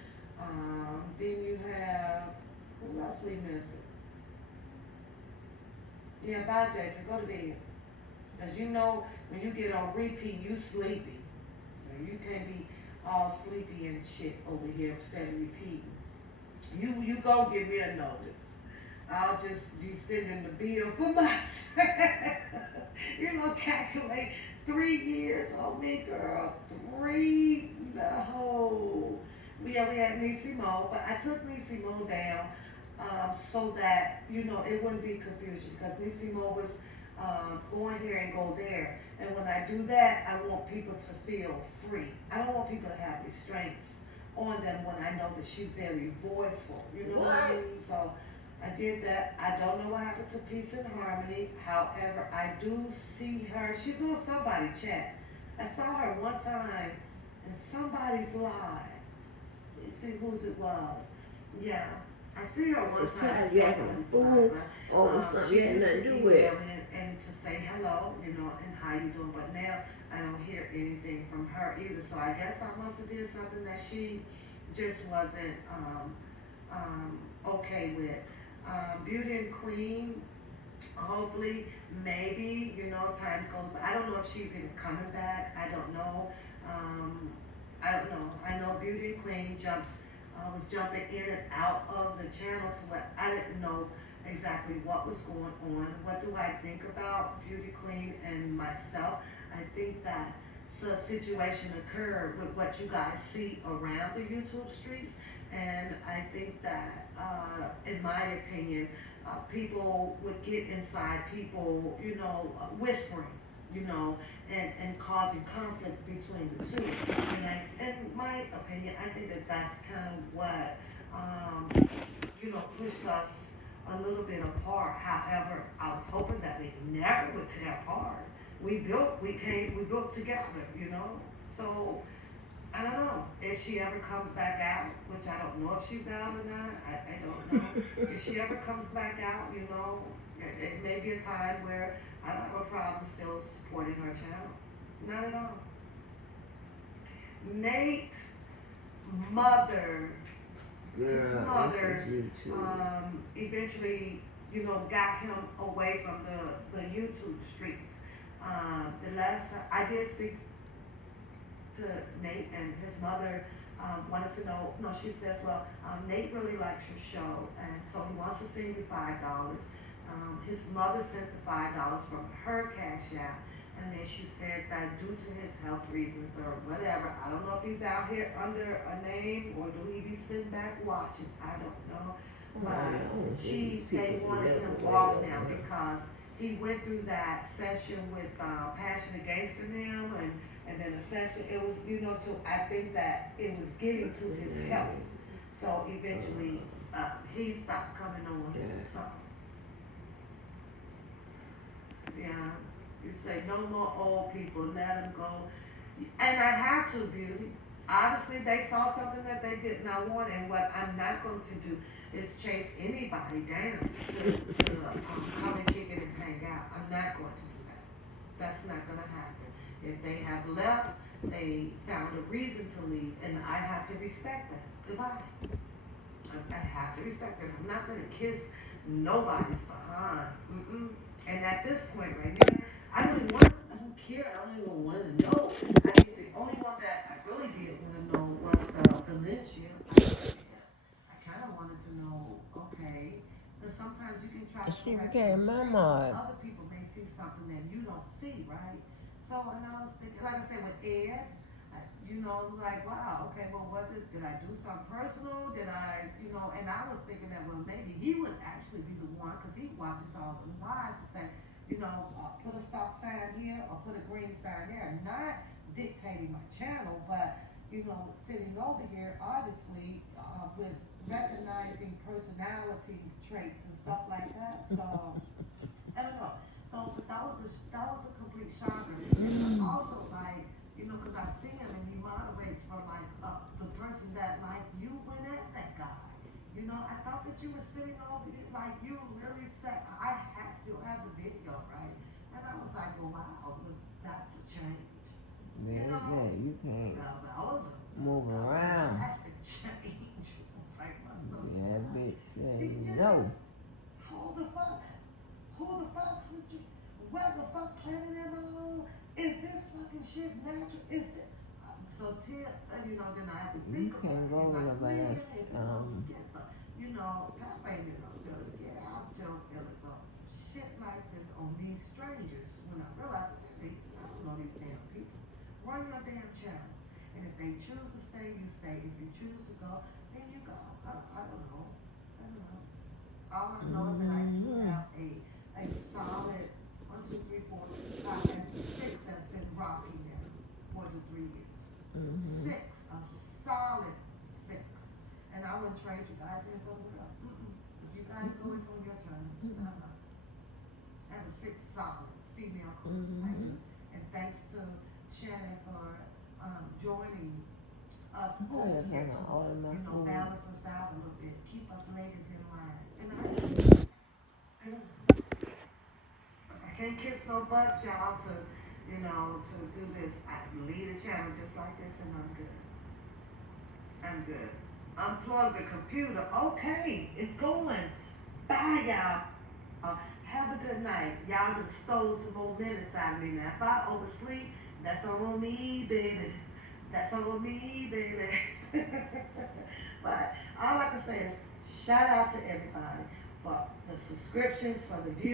Then you have, who else we missing? Yeah, bye Jason, go to bed. Cause you know when you get on repeat, you sleepy. You can't be all sleepy and shit over here instead of repeating. You go give me a notice. I'll just be sending the bill for months. You know, calculate 3 years on me, girl. 3, no. Yeah, we had Nisimo, but I took Nisimo down so that, you know, it wouldn't be confusion because Nisimo was going here and go there. And when I do that, I want people to feel free. I don't want people to have restraints on them when I know that she's very voiceful. You know what I mean? So I did that. I don't know what happened to Peace and Harmony. However, I do see her. She's on somebody's chat. I saw her one time in somebody's live. Let's see whose it was. Yeah. I see her one time. You acting a fool over something you had nothing to do with. And to say hello, you know, and how you doing. But now I don't hear anything from her either. So I guess I must have did something that she just wasn't okay with. Beauty and Queen, hopefully, maybe, you know, time goes by. I don't know if she's even coming back. I don't know. I don't know. I know Beauty and Queen was jumping in and out of the channel to what I didn't know exactly what was going on. What do I think about Beauty Queen and myself? I think that a situation occurred with what you guys see around the YouTube streets, and I think that, in my opinion, people would get inside people, you know, whispering, you know, and causing conflict between the two. And in my opinion, I think that that's kind of what, you know, pushed us a little bit apart. However, I was hoping that we never would tear apart. We built together, you know. So I don't know if she ever comes back out, which I don't know if she's out or not. I don't know. If she ever comes back out, you know, it may be a time where I don't have a problem still supporting her channel. Not at all. Nate's mother, his mother, eventually, you know, got him away from the YouTube streets. The last time I did speak to Nate, and his mother wanted to know, no, she says, well, Nate really likes your show, and so he wants to send you $5. His mother sent the $5 from her cash app, and then she said that due to his health reasons or whatever, I don't know if he's out here under a name or do he be sitting back watching, I don't know. But they wanted him off now because he went through that session with Passion Against him, and then the session, it was, you know, so I think that it was getting to his health. So eventually, he stopped coming on. So, yeah, you say no more old people, let them go. And I had to, Beauty. Obviously, they saw something that they did not want, and what I'm not going to do is chase anybody down to come and kick it and hang out. I'm not going to do that. That's not going to happen. If they have left, they found a reason to leave, and I have to respect that. Goodbye. I have to respect that. I'm not going to kiss nobody's behind. And at this point right now, I don't care. I don't even want to know. I think the only one that I really did want to know was Valencia. I kind of wanted to know, okay, because sometimes you can try to correct other people may see something that you don't see, right? So, and I was thinking, like I said, with Ed, you know, like, wow, okay, well, what did I do something personal? Did I, you know, and I was thinking that, well, maybe he would actually be the one, because he watches all the lives and say, you know, put a stop sign here or put a green sign there. Not dictating my channel, but, you know, sitting over here, obviously, with recognizing personalities, traits, and stuff like that. So, I don't know. So, but that was a complete shocker. And also, like, you know, because I see him and he moderates for, like, the person that, like, you went at that guy. You know, I thought that you were sitting over here, like, you really said, still have the video, right? And I was like, well, wow, that's a change. You can't That was move a around. drastic change. It's like, what the Yeah, fuck? bitch You said get no. this? Who the fuck? Who the fuck? Where the fuck planet am I on? Is this fucking shit natural? Is it? So till then I have to think You about can't it. go Like, with a man, bass. if you don't forget, but that ain't no good. Get out your feelings on some shit like this on these strangers. When I realize, hey, I don't know these damn people. Run your damn channel, and if they choose to stay, you stay. If you choose to go, then you go. I don't know. I don't know. All I know is that I do have a solid 1, 2, 3, 4, 5, and 6 that's been rocking now for the 3 years. 6, a solid 6. And I wouldn't trade you guys in for the world. If you guys go, it's on your turn. I'm not. I have a 6 solid female crew. I do. And thanks to Shannon for joining us over here to balance us out a little bit, keep us ladies in line. And I can't kiss no butts, y'all, to do this. I lead a channel just like this, and I'm good. I'm good. Unplug the computer. Okay, it's going. Bye, y'all. Have a good night. Y'all done stole some more minutes out of me now. If I oversleep, that's on me, baby. That's on me, baby. But all I can say is shout out to everybody for the subscriptions, for the views.